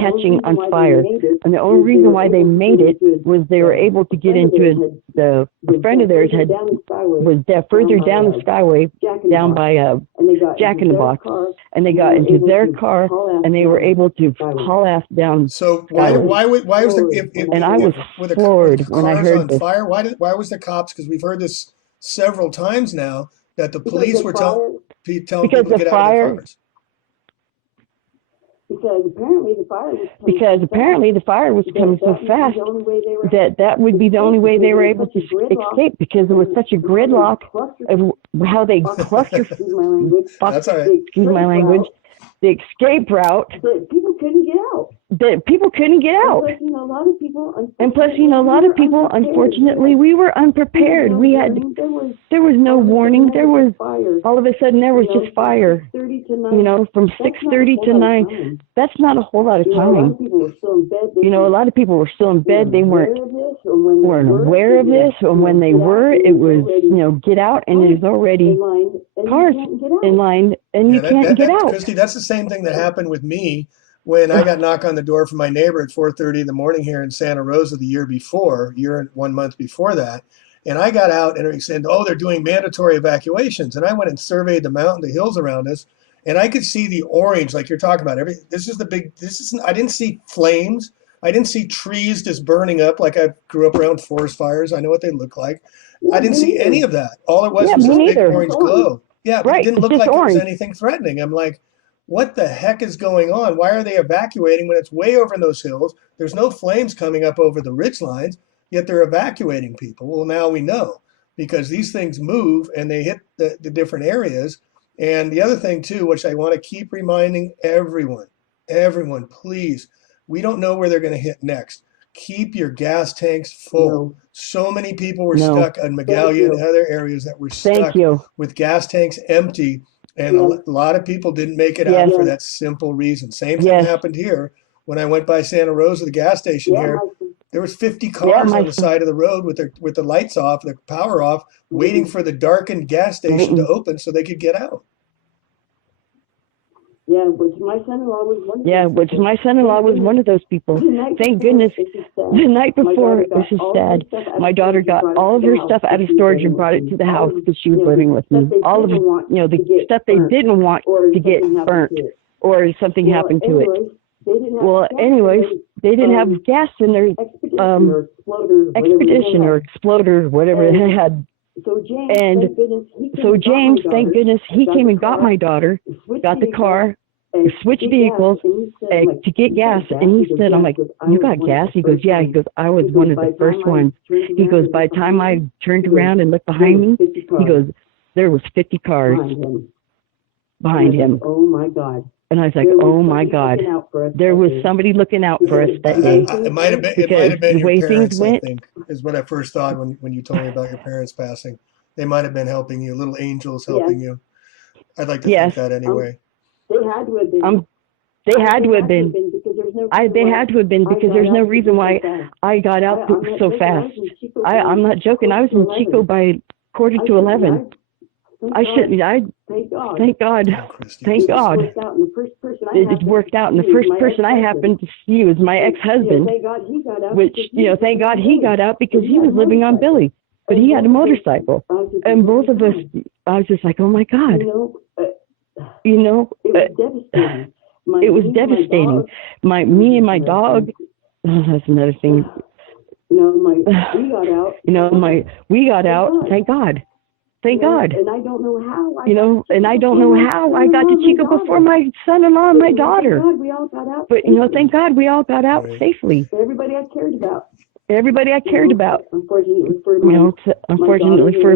catching on fire. And the only reason why they made it was they were able to get into it. A friend of theirs was further down the Skyway, down by Jack in the Box, and they got into their car and they were able to haul ass down. So why was the and I was floored when I heard this. Fire? Why was the cops? Because we've heard this several times now that the police were telling people to get out of the cars. Because apparently the fire was coming so fast that would be the only way they were able to escape, because there was such a gridlock of how they clustered. Excuse my language. The escape route. But people couldn't get out. And plus, a lot of people, unfortunately, we were unprepared. There was no warning. There was, all of a sudden, there was just fire. From 6:30 to 9. That's not a whole lot of time. A lot of people were still in bed. They weren't aware of this. And when they were, it was, get out, and there's already cars in line, and you can't get out. Christy, that's the same thing that happened with me when I got knocked on the door from my neighbor at 4:30 in the morning here in Santa Rosa the year and 1 month before that. And I got out and he said, they're doing mandatory evacuations. And I went and surveyed the hills around us, and I could see the orange, like you're talking about. I didn't see flames. I didn't see trees just burning up like I grew up around forest fires. I know what they look like. I didn't see any of that. All it was this big orange glow. Yeah, but it didn't look like it was anything threatening. I'm like, what the heck is going on? Why are they evacuating when it's way over in those hills? There's no flames coming up over the ridge lines, yet they're evacuating people. Well, now we know, because these things move and they hit the different areas. And the other thing, too, which I want to keep reminding everyone, everyone, please, we don't know where they're going to hit next. Keep your gas tanks full. No. So many people were No. stuck in Magalia and other areas that were Thank stuck you. with gas tanks empty. And Yes. a lot of people didn't make it Yes. out for that simple reason. Same thing Yes. happened here when I went by Santa Rosa, the gas station here. There was 50 cars on the side of the road with the lights off, the power off, waiting for the darkened gas station to open so they could get out. Yeah, which my son-in-law was one of those which people. My son-in-law was one of those people. Thank goodness. The night before, this is sad. My daughter got all of her stuff out of storage and brought it to the house because she was living with me. All of the stuff they didn't want to get burnt or something happened to it. Well, anyways, they didn't have gas in their expedition or exploder, whatever they had. So James, thank goodness, he came and got my daughter, got the car, switched vehicles to get gas. And he said, I'm like, you got gas? He goes, yeah. He goes, I was one of the first ones. He goes, by the time I turned around and looked behind me, he goes, there was 50 cars behind him. Oh my God. And I was like, oh my God, there was somebody looking out for us that day. It might have been your parents, I think, is what I first thought when you told me about your parents passing. They might have been helping you, little angels helping you. I'd like to think that anyway. They had to have been. They had to have been. They had to have been because there's no reason why I got out so fast. I'm not joking. I was in Chico by 11:15. I shouldn't. Thank God. Thank God. It worked out. And the first person I happened to see was my ex-husband, which, thank God he got out because he was living on Billy, but he had a motorcycle. And both of us, I was just like, oh my God. It was devastating. Me and my dog, that's another thing. We got out. Thank God. Thank God. And I don't know how. I got to Chico before my son-in-law and my daughter. Thank God we all got out. But thank God we all got out safely. Everybody I cared about. Unfortunately for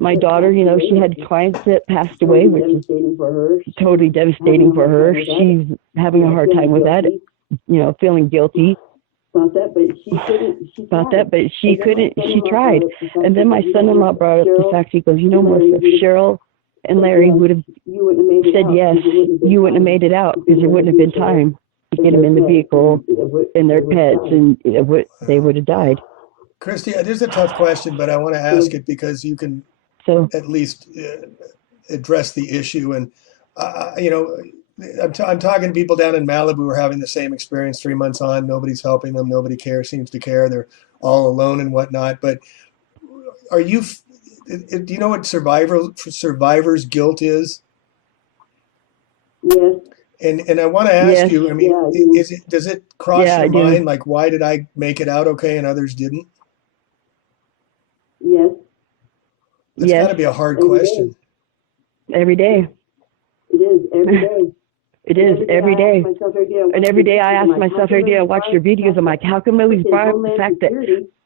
my daughter, she had clients that passed away, which is totally devastating for her. She's having a hard time with that, feeling guilty. About that, but she couldn't. She tried. And then my son-in-law brought up the fact, he goes, Melissa, if Cheryl and Larry would have said yes, you wouldn't have made it out because there wouldn't have been time to get them in the vehicle and their pets, and they would have died. Christy, this is a tough question, but I want to ask it because you can at least address the issue. And, I'm talking to people down in Malibu who are having the same experience 3 months on. Nobody's helping them. Nobody seems to care. They're all alone and whatnot. But do you know what survivor's guilt is? Yes. And I want to ask you, does it cross your mind? Like, why did I make it out okay and others didn't? Yes. That's got to be a hard question. Every day. It is every day. It is every day. And every day I ask myself, every day I watch your videos, I'm like, how come nobody's brought up the fact that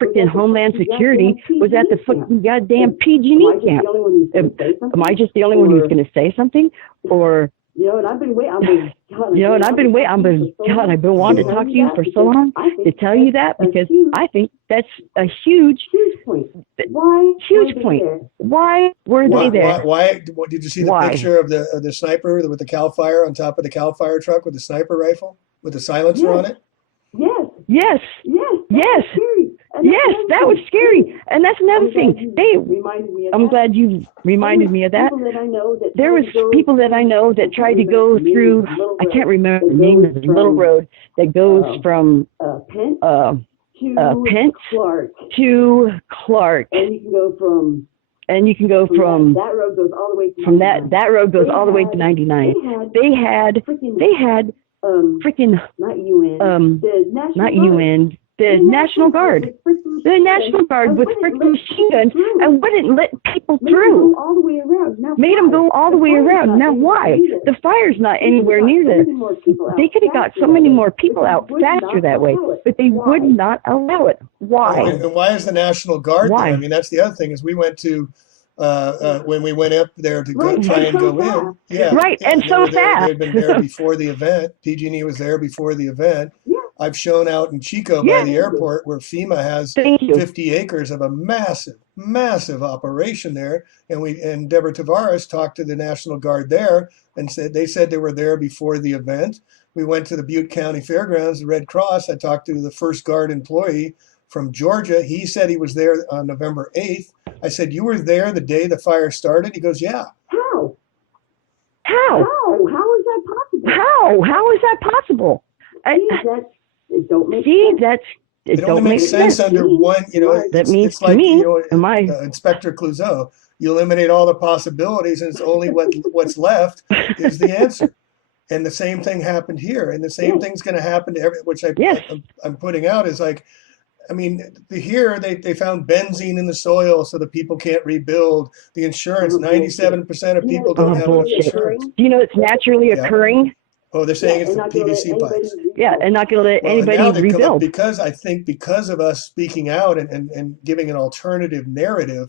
freaking Homeland Security was at the fucking goddamn PG&E camp? Am I just the only one who's going to say something? Or... and I've been waiting. I've been wanting to talk to you for so long to tell you that because I think that's a huge point. Why were they there? Why did you see the picture of the sniper with the Cal Fire on top of the Cal Fire truck with the sniper rifle with the silencer on it? Yes. Yes, that was scary. And that's another thing. I'm glad you reminded me of that. There was people that I know that tried to go through, I can't remember the name of the little road that goes from Pence to Clark. And you can go from that road goes all the way to that road goes all the way to 99. They had freaking not UN, the National Guard with freaking machine guns and wouldn't let people through. Made them go all the way around. Now why? The fire's not anywhere near there. They could have got so many more people out faster that way, but they would not allow it. Why? And why is the National Guard there? I mean, that's the other thing is we went to when we went up there to go, Right, try and and so go in. fast. Yeah, Right, yeah, and they so were there. fast. They'd been there before the event. PG&E was there before the event. Yeah. I've shown out in Chico by Yeah. the airport where FEMA has Thank you. 50 acres of a massive operation there. And Deborah Tavares talked to the National Guard there and said they were there before the event. We went to the Butte County Fairgrounds, the Red Cross. I talked to the first guard employee from Georgia. He said he was there on November 8th. I said, "You were there the day the fire started?" He goes, "Yeah." How? How? How is that possible? How is that possible? It don't make See, sense. that's it. It only Don't makes make sense sense. under one, That means it's to like, me, am I? Inspector Clouseau, you eliminate all the possibilities and it's only what's left is the answer. And the same thing happened here. And the same thing's going to happen to which Yes. I'm putting out is like, I mean, here they found benzene in the soil so the people can't rebuild. The insurance, 97% of people don't have enough bullshit. insurance. Do you know it's naturally Yeah. occurring? Oh, they're saying it's and the not gonna let PVC anybody pipes. rebuild. Yeah, and not going to let Well, and now anybody they've come up rebuild. because I think because of us speaking out and giving an alternative narrative,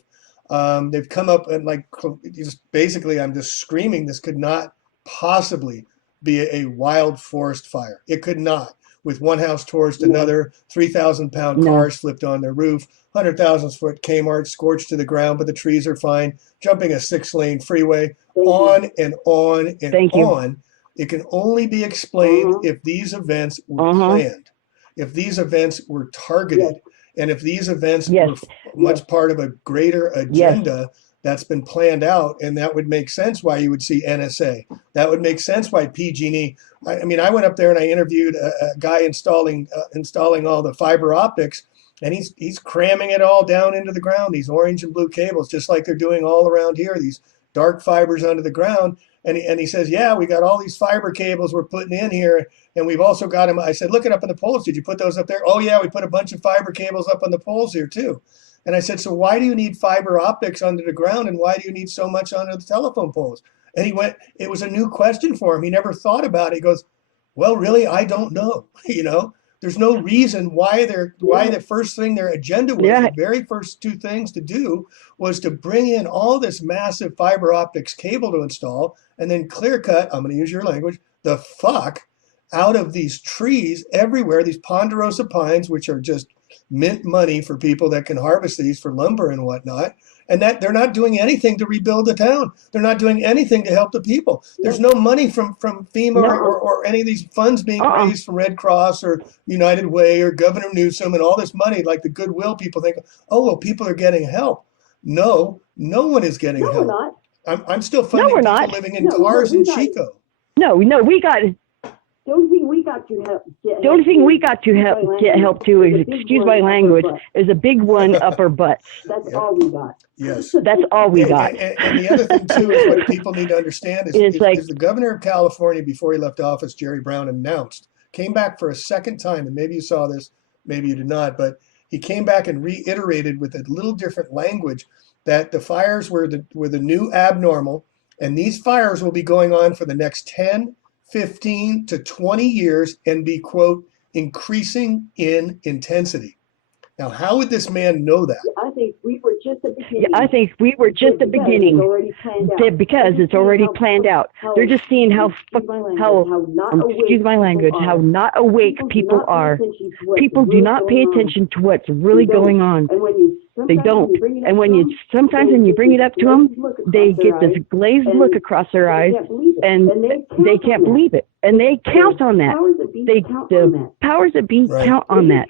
they've come up and like just basically I'm just screaming this could not possibly be a wild forest fire. It could not. With one house torched, another 3,000-pound No. cars flipped on their roof, 100,000-foot Kmart scorched to the ground, but the trees are fine, jumping a 6-lane freeway, on and on and Thank you. on. It can only be explained if these events were planned, if these events were targeted, and if these events were much part of a greater agenda that's been planned out. And that would make sense why you would see NSA. That would make sense why PG&E. I mean, I went up there and I interviewed a guy installing all the fiber optics, and he's cramming it all down into the ground, these orange and blue cables, just like they're doing all around here, these dark fibers under the ground. And he says, yeah, we got all these fiber cables we're putting in here, and we've also got them. I said, look it up on the poles. Did you put those up there? Oh, yeah, we put a bunch of fiber cables up on the poles here, too. And I said, so why do you need fiber optics under the ground, and why do you need so much under the telephone poles? And he went, it was a new question for him. He never thought about it. He goes, well, really, I don't know. There's no reason why the first thing their agenda was, the very first two things to do was to bring in all this massive fiber optics cable to install and then clear cut, I'm going to use your language, the fuck out of these trees everywhere, these ponderosa pines, which are just mint money for people that can harvest these for lumber and whatnot. And that they're not doing anything to rebuild the town. They're not doing anything to help the people. There's no money from FEMA or any of these funds being raised from Red Cross or United Way or Governor Newsom and all this money, like the goodwill people think, oh, well, people are getting help. No one is getting help. We're not. I'm still funding people living in cars in Chico. No, we got. The only thing we got to help get help to is, excuse my language, is a big one upper butt. That's all we got. Yes. That's all we got. And the other thing, too, is what people need to understand is the governor of California, before he left office, Jerry Brown, announced, came back for a second time, and maybe you saw this, maybe you did not, but he came back and reiterated with a little different language that the fires were the new abnormal, and these fires will be going on for the next 10, 15 to 20 years and be, quote, increasing in intensity. Now, how would this man know that? I think we were just at the beginning. Because it's already planned out. They're just seeing how excuse my language, how not awake people are. People do not pay attention to what's really going on. They don't. And sometimes when you bring it up to them, they get this glazed look across their eyes, and they can't believe it. And they count on that. The powers that be count on that.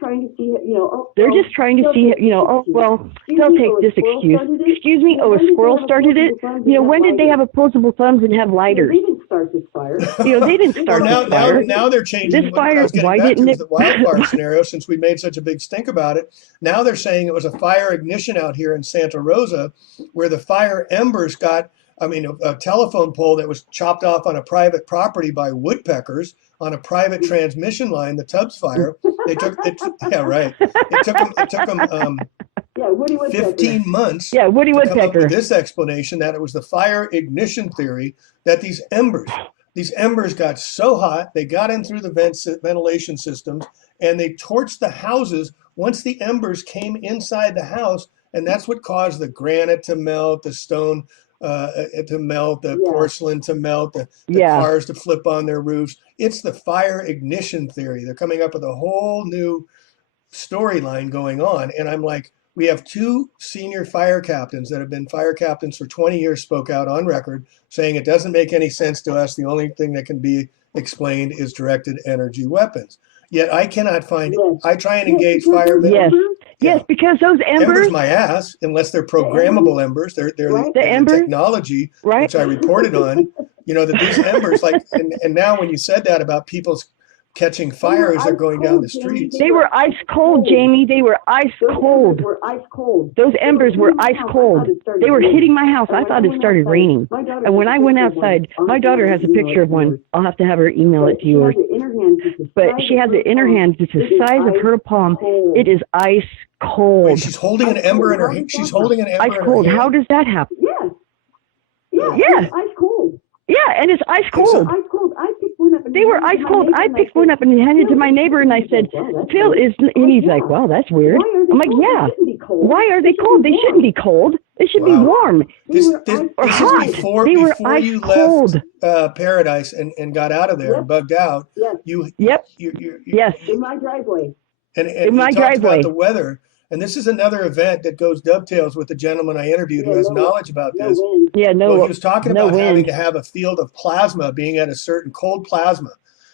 They're just trying to see, they'll take this excuse. Excuse me, a squirrel started it? When did they have opposable thumbs and have lighters? They didn't start this fire. They didn't start this fire. Now they're changing this fire. Why didn't it? The wildfire scenario, since we made such a big stink about it. Now they're saying it was a fire ignition out here in Santa Rosa, where the fire embers got, a telephone pole that was chopped off on a private property by woodpeckers on a private transmission line, the Tubbs fire. It took them 15 months to come up with this explanation that it was the fire ignition theory, that these embers got so hot, they got in through the ventilation systems, and they torched the houses once the embers came inside the house, And that's what caused the granite to melt, the stone to melt, the Yeah. porcelain to melt, the Yeah. cars to flip on their roofs. It's the fire ignition theory. They're coming up with a whole new storyline going on. And I'm like, we have two senior fire captains that have been fire captains for 20 years spoke out on record saying it doesn't make any sense to us. The only thing that can be explained is directed energy weapons. Yet I cannot find it. Yes. I try and Yes, engage because firemen. Yes. Yeah. Yes, because those embers, Embers my ass, unless they're programmable embers. They're Right. The the embers, technology, right? which I reported on, that these embers, like, and now when you said that about people's catching fire as they're going down the streets. They were ice cold, Jamie. They were ice cold. Were ice cold. Those embers were ice cold. They were hitting my house. I thought it started raining. And when I went outside, my daughter has a picture of one. I'll have to have her email it to you. But she has it in her hands. It's the size of her palm. It is ice cold. Wait, she's holding an ember in her hand. She's holding an ember Ice in her cold. hand. How does that happen? Yeah. Yeah. Yeah. Ice cold. Yeah, and it's ice cold. Ice cold. I picked one up. And They were ice cold. I picked one up and handed it to my neighbor, and I said, Phil, and he's like, wow, that's weird. I'm like, yeah. Why are they cold? They shouldn't be cold. They should be Wow. warm. This Or is hot. before They were before ice you cold. left Paradise and got out of there and bugged out. Yes. Yep. You Yes. In my driveway. and In you my talked driveway. about the weather. And this is another event that goes dovetails with the gentleman I interviewed who has knowledge about No this. wind. Yeah, Well, no, he was talking no about having wind. to have a field of plasma being at a certain cold plasma.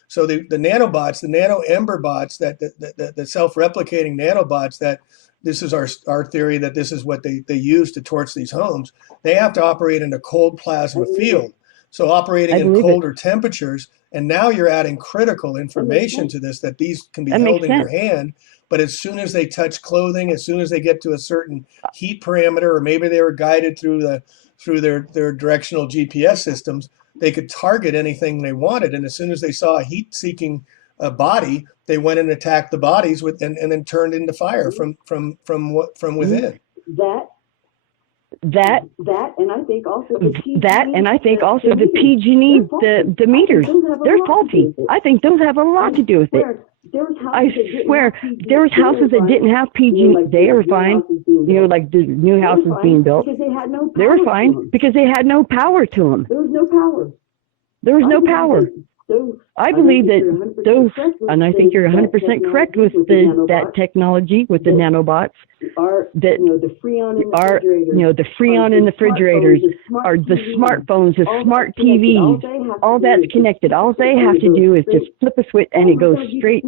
So the nanobots, the nano ember bots, the self-replicating nanobots, that this is our theory that this is what they use to torch these homes. They have to operate in a cold plasma field. So operating I in believe it. colder temperatures, and now you're adding critical information to this that these can be That held makes in your sense. hand. But as soon as they touch clothing, as soon as they get to a certain heat parameter, or maybe they were guided through their directional GPS systems, they could target anything they wanted. And as soon as they saw a heat-seeking body, they went and attacked the bodies and then turned into fire from within. That, and I think also the PG&E, the meters, they're faulty. I think those have a lot to do with it. I swear, there was houses that didn't have PG&E. They were fine. Like the new houses being built. They were fine because they had no power to them. There was no power. There was no power. I believe that those, and I think you're 100% correct with that technology, with the nanobots, that the Freon the Freon in the refrigerators, are the smartphones, the smart TVs, all that's connected. All they have to do is just flip a switch and it goes straight.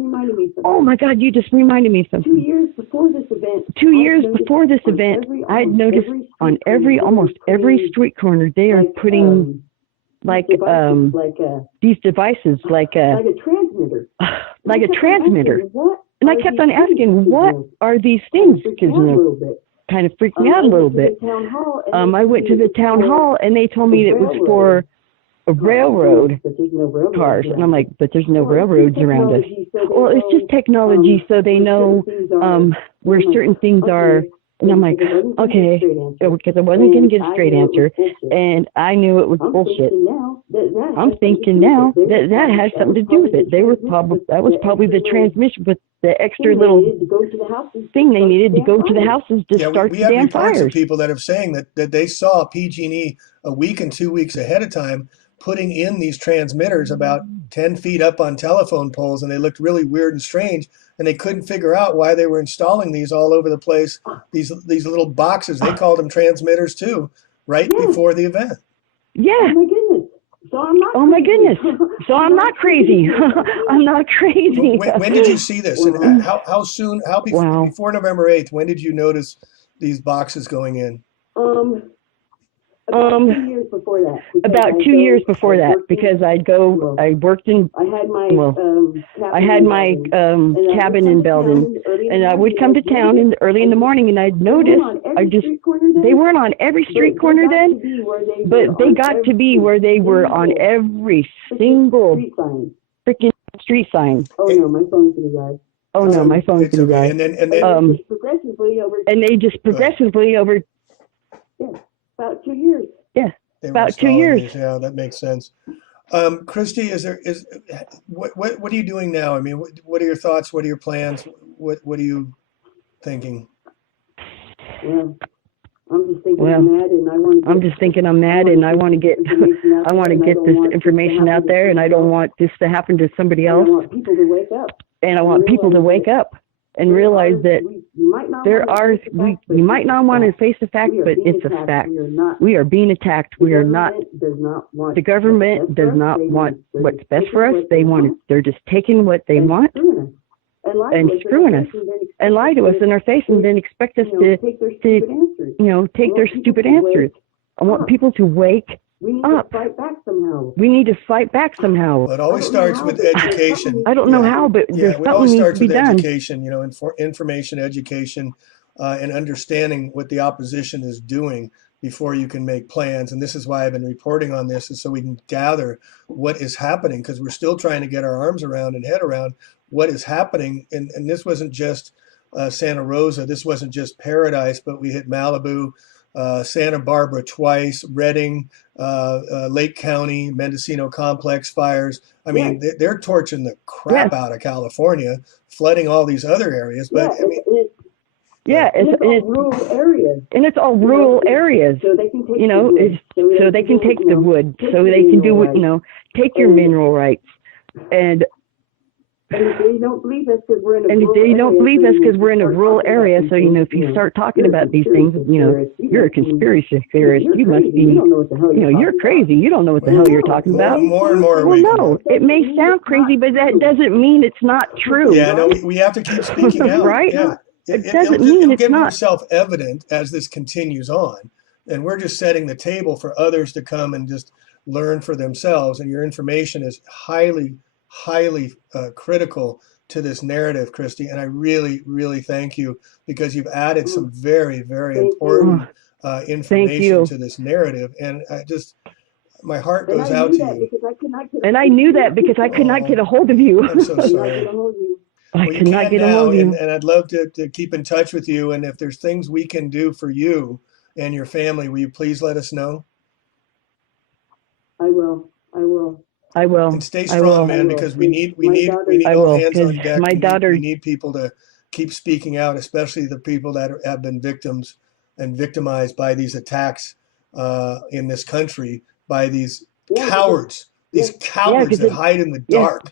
Oh my God, you just reminded me of something. 2 years before this event. 2 years before this event, I had noticed on almost every street corner, they are putting these devices, like a transmitter. And I kept on asking, what are these things? Because, kind of freaked me out a little bit. I went to the town hall and they told me it was for railroad cars. And I'm like, but there's no railroads around us. Well, it's just technology, so they know where certain things are. And I'm like, okay, because I wasn't going to get a straight answer, and I knew it was bullshit. I'm thinking now that that has something to do with it. That was probably the transmission with the extra little thing they needed to go to the houses to start the damn we have reports fires. of people that are saying that they saw PG&E a week and 2 weeks ahead of time putting in these transmitters about 10 feet up on telephone poles, and they looked really weird and strange, and they couldn't figure out why they were installing these all over the place, these little boxes. They called them transmitters too, right before the event. Yeah. Oh my goodness. So I'm not Oh my goodness. So I'm not crazy. I'm not crazy. When did you see this? And how soon, before November 8th, when did you notice these boxes going in? About 2 years before that. About 2 years before that, because I worked in, I had my cabin in Belden, and I would come to town early in the morning, and I'd notice, they weren't on every street corner then, but they got to be where they were on every single freaking street sign. Oh no, my phone's gonna die. Oh no, my phone's It's gonna die. okay. And then And they just progressively over, about 2 years. yeah, they were about 2 installing years. these. Yeah, that makes sense. Christy, what are you doing now? I mean, what are your thoughts? What are your plans? What are you thinking? Well, I'm just thinking Well, I'm mad and I want to. I'm just thinking I'm mad and I want to get I want to get this information out there, and I don't want this to happen to somebody I else. want people to wake up. And I want people to wake up and realize that there are, you might not want to face the fact, but it's a fact. We are being attacked. We are not, the government does not want what's best for us. They're just taking what they want and screwing us and lie to us in our face and then expect us to take their stupid answers. I want people to wake up. We need to fight back somehow. It always starts with education. I don't know how, but there's something needs to be done. Education, information, education, and understanding what the opposition is doing before you can make plans. And this is why I've been reporting on this, is so we can gather what is happening, because we're still trying to get our arms around and head around what is happening. And this wasn't just Santa Rosa. This wasn't just Paradise, but we hit Malibu, Santa Barbara twice, Redding, Lake County, Mendocino Complex fires. I mean, they're torching the crap out of California, flooding all these other areas. But I mean, it's all rural areas. And it's all rural areas. So they can take so they can take the wood, so they can do, take your mineral rights. And if they don't believe us because we're in a rural area, so if you start talking about these things, you're a conspiracy theorist. You must be, you're crazy. You don't know what the hell you're talking about. More and more. Well, no, it may sound crazy, but that doesn't mean it's not true. Yeah, no, we have to keep speaking out. Right? Yeah. It doesn't mean it's not. More self-evident as this continues on, and we're just setting the table for others to come and just learn for themselves. And your information is highly critical to this narrative, Christy. And I really, really thank you, because you've added some very, very important information to this narrative. And my heart goes out to you. And I knew that because I could not get a hold of you. I'm so sorry. I could not get a hold of you. And I'd love to keep in touch with you. And if there's things we can do for you and your family, will you please let us know? I will. And stay strong, man, because we need all hands on deck. We need people to keep speaking out, especially the people that have been victims and victimized by these attacks in this country, by these cowards. These cowards that hide in the dark.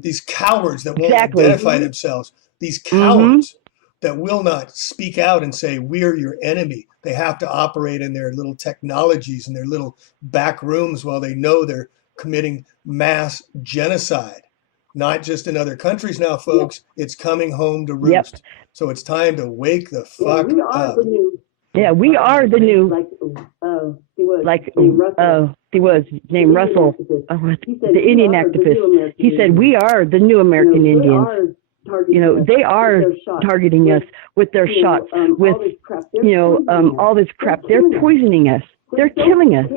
These cowards that won't identify themselves. These cowards that will not speak out and say, we're your enemy. They have to operate in their little technologies and their little back rooms while they know they're committing mass genocide. Not just in other countries now, folks. It's coming home to roost. So it's time to wake the fuck up. We are the new. He was named Russell, the Indian activist. He said, we are the new American Indians. They are targeting us with their shots, with, all this crap. They're poisoning us. They're killing us.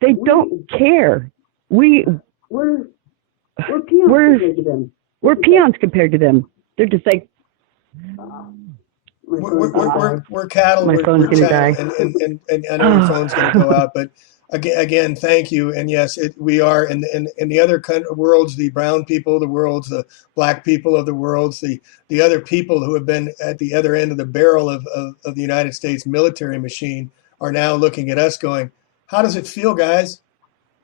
They don't care. We're peons compared to them. They're just like, we're cattle. My phone's going to die. And I know your phone's going to go out, but again, thank you. And yes, we are in the other worlds, the brown people of the worlds, the black people of the worlds, the other people who have been at the other end of the barrel of the United States military machine are now looking at us going, how does it feel, guys?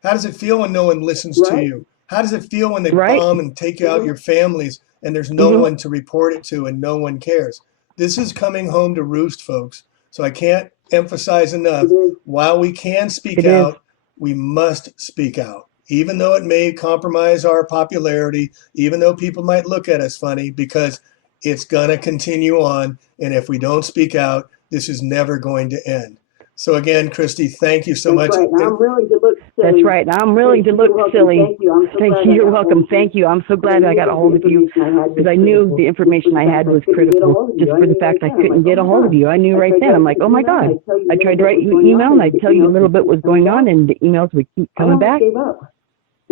How does it feel when no one listens to you? How does it feel when they bomb and take out your families and there's no one to report it to and no one cares? This is coming home to roost, folks. So I can't emphasize enough, while we can speak out, we must speak out. Even though it may compromise our popularity, even though people might look at us funny, because it's going to continue on. And if we don't speak out, this is never going to end. So again, Christy, thank you so much. Right. I'm willing to look silly. That's right. I'm willing to look silly. Thank you. You're welcome. Thank you. I'm so glad I got a hold of you, because I knew the information I had was critical, just for the fact I couldn't get a hold of you. I knew right then. I'm like, oh my God. I tried to write you an email and I'd tell you a little bit what's going on, and the emails would keep coming back.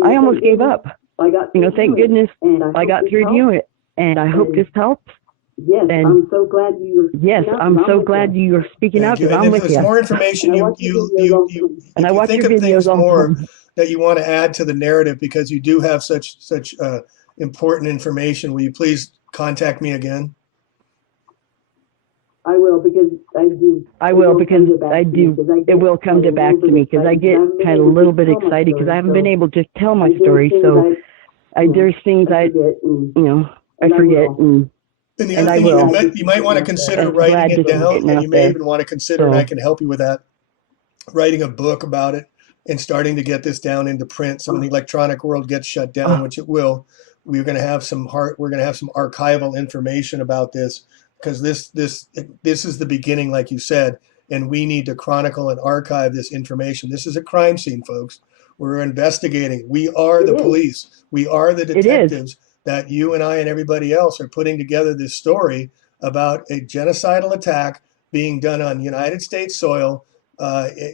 I almost gave up. Thank goodness I got through to you, and I hope this helps. Yes, and I'm so glad you. Yes, I'm so glad you're speaking out, because I'm with you. If there's more information and I watch think your of videos things all more that you want to add to the narrative, because you do have such important information, will you please contact me again? I will because I do. I will because I do. It will come back to me because I get kind of a little bit excited because I haven't been able to tell my story. So there's things I forget And the and other I thing will. you might want to consider I'm writing glad it this is down, getting and out you may there. even want to consider, and I So can help you with that, writing a book about it and starting to get this down into print. So when the electronic world gets shut down, which it will, we're going to have some archival information about this, because this is the beginning, like you said, and we need to chronicle and archive this information. This is a crime scene, folks. We're investigating. We are the police. We are the it is. detectives that you and I and everybody else are putting together this story about a genocidal attack being done on United States soil,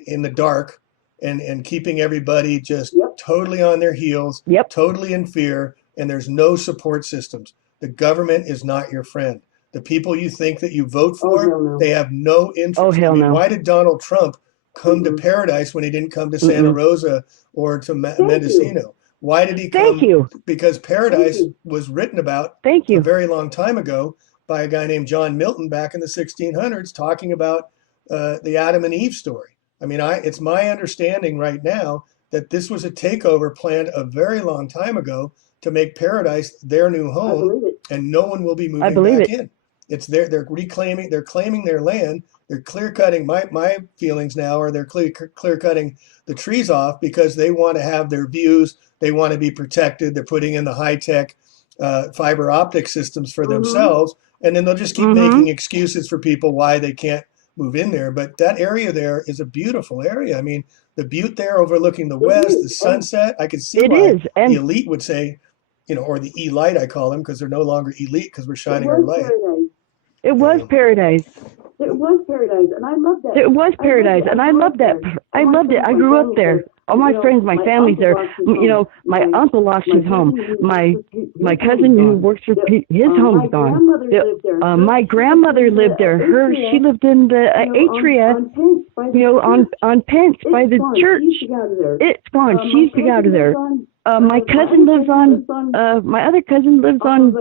in the dark, and keeping everybody just totally on their heels, Yep. totally in fear, and there's no support systems. The government is not your friend. The people you think that you vote for, they have no interest. Oh, hell no. Why did Donald Trump come to Paradise when he didn't come to Santa Rosa or to Mendocino? Why did he come? Thank you. Because Paradise was written about Thank you. a very long time ago by a guy named John Milton back in the 1600s, talking about the Adam and Eve story. I mean, it's my understanding right now that this was a takeover planned a very long time ago to make Paradise their new home, and no one will be moving back in. It's they're claiming their land. They're clear cutting. My feelings now are they're clear cutting the trees off because they want to have their views. They want to be protected. They're putting in the high tech fiber optic systems for themselves, and then they'll just keep making excuses for people why they can't move in there. But that area there is a beautiful area. I mean, the butte there overlooking the west, the sunset. I could see why the elite would say, or the elite, I call them, because they're no longer elite because we're shining our light. It was paradise. It was paradise, and I loved that. It was paradise, and I loved that. I loved it. I grew up there. All my friends, my family's there. My uncle lost his home. My cousin who works for his home's gone. My grandmother lived there. She lived in the Atria, on Pence by the church. It's gone. She's out of there. My cousin lives on. My other cousin lives on